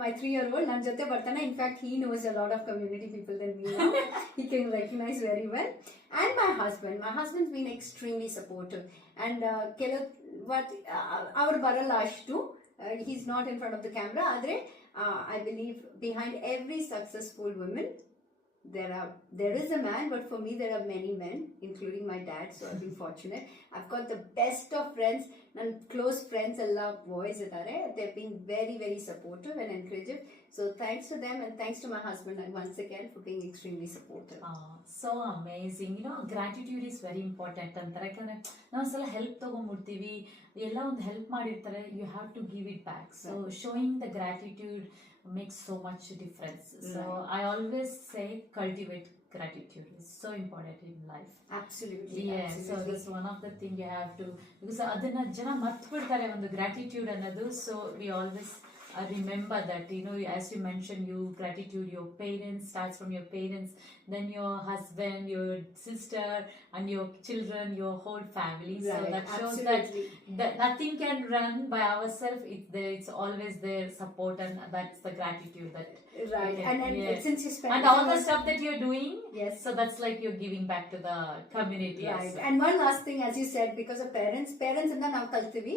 My 3-year-old nan jote bartane. In fact, he knows a lot of community people than me now. He can recognize very well. And my husband's been extremely supportive. And our baralash too. He's not in front of the camera. Adre, I believe behind every successful woman, there is a man, but for me there are many men, including my dad. So I've been fortunate. I've got the best of friends, and close friends, alla boys idare. They've been very, very supportive and encouraging. So thanks to them, and thanks to my husband, and once again, for being extremely supportive. So amazing. Gratitude is very important ಅಂತಾರೆ. ಯಾಕಂದ್ರೆ ನಾವು ಒಂದ್ಸಲ ಹೆಲ್ಪ್ ತಗೊಂಡ್ಬಿಡ್ತೀವಿ, ಎಲ್ಲ ಒಂದು help ಮಾಡಿರ್ತಾರೆ, you have to give it back. So showing the gratitude makes so much difference. So I always say cultivate gratitude. It's so important in life. Absolutely. Yeah. Absolutely. So that's one of the thing you have to, because ಅದನ್ನ ಜನ ಮರ್ತು ಬಿಡ್ತಾರೆ ಒಂದು gratitude ಅನ್ನೋದು. So we always remember that, as you mentioned, gratitude, your parents starts from your parents, then your husband, your sister, and your children, your whole family. Right. So that shows Absolutely. that nothing can run by ourselves. It's always their support, and that's the gratitude that. Right. Okay, And yes. since you spent And all the stuff that you're doing, yes. so that's like you're giving back to the community. Right. as well. And one last thing, as you said, because of parents ಇಂದ ನಾವು ಕಲ್ತೀವಿ,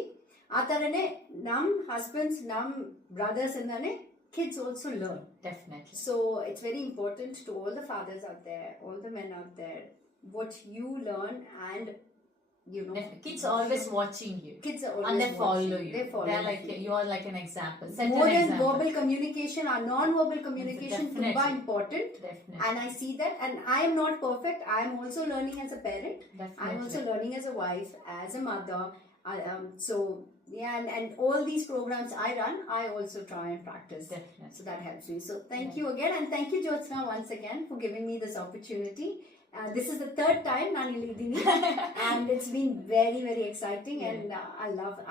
ಆ ಥರನೇ ನಮ್ಮ ಹಸ್ಬೆಂಡ್ಸ್, ನಮ್ಮ ಬ್ರದರ್ಸ್ ಇಂದಾನೆ kids also learn. Definitely. So it's very important to all the fathers out there, all the men out there, what you learn, and kids are always watching you. Kids are always And they follow watching. you. They follow They're like, you. you are like an example. Set More an than example. verbal communication, our non-verbal communication is Definitely. important. Definitely. And I see that, and I am not perfect. I am also learning as a parent. Definitely. I'm also learning as a wife, as a mother. So yeah, and all these programs I run, I also try and practice. Definitely. So that helps me. So thank you again, and thank you, Jyotsna, once again for giving me this opportunity. This is the 3rd time ನಾನು ಇಲ್ಲಿದ್ದೀನಿ, and it's been very, very exciting, and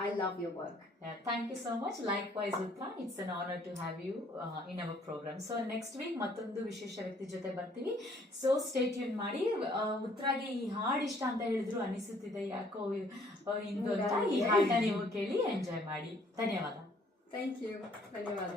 I love your work. Yeah, thank you so much. Likewise, Utra, it's an honor to have you in our program. So next week ಮತ್ತೊಂದು ವಿಶೇಷ ವ್ಯಕ್ತಿ ಜೊತೆ ಬರ್ತೀವಿ. So stay tuned ಮಾಡಿ. ಉತ್ರಾಗೆ ಈ ಹಾಡು ಇಷ್ಟ ಅಂತ ಹೇಳಿದ್ರು ಅನಿಸುತ್ತಿದೆ, ಯಾಕೋ ಇಂದು ಅಂತ. ಈ ಹಾಡನ್ನ ನೀವು ಕೇಳಿ ಎಂಜಾಯ್ ಮಾಡಿ. ಧನ್ಯವಾದ. Thank you. ಧನ್ಯವಾದ.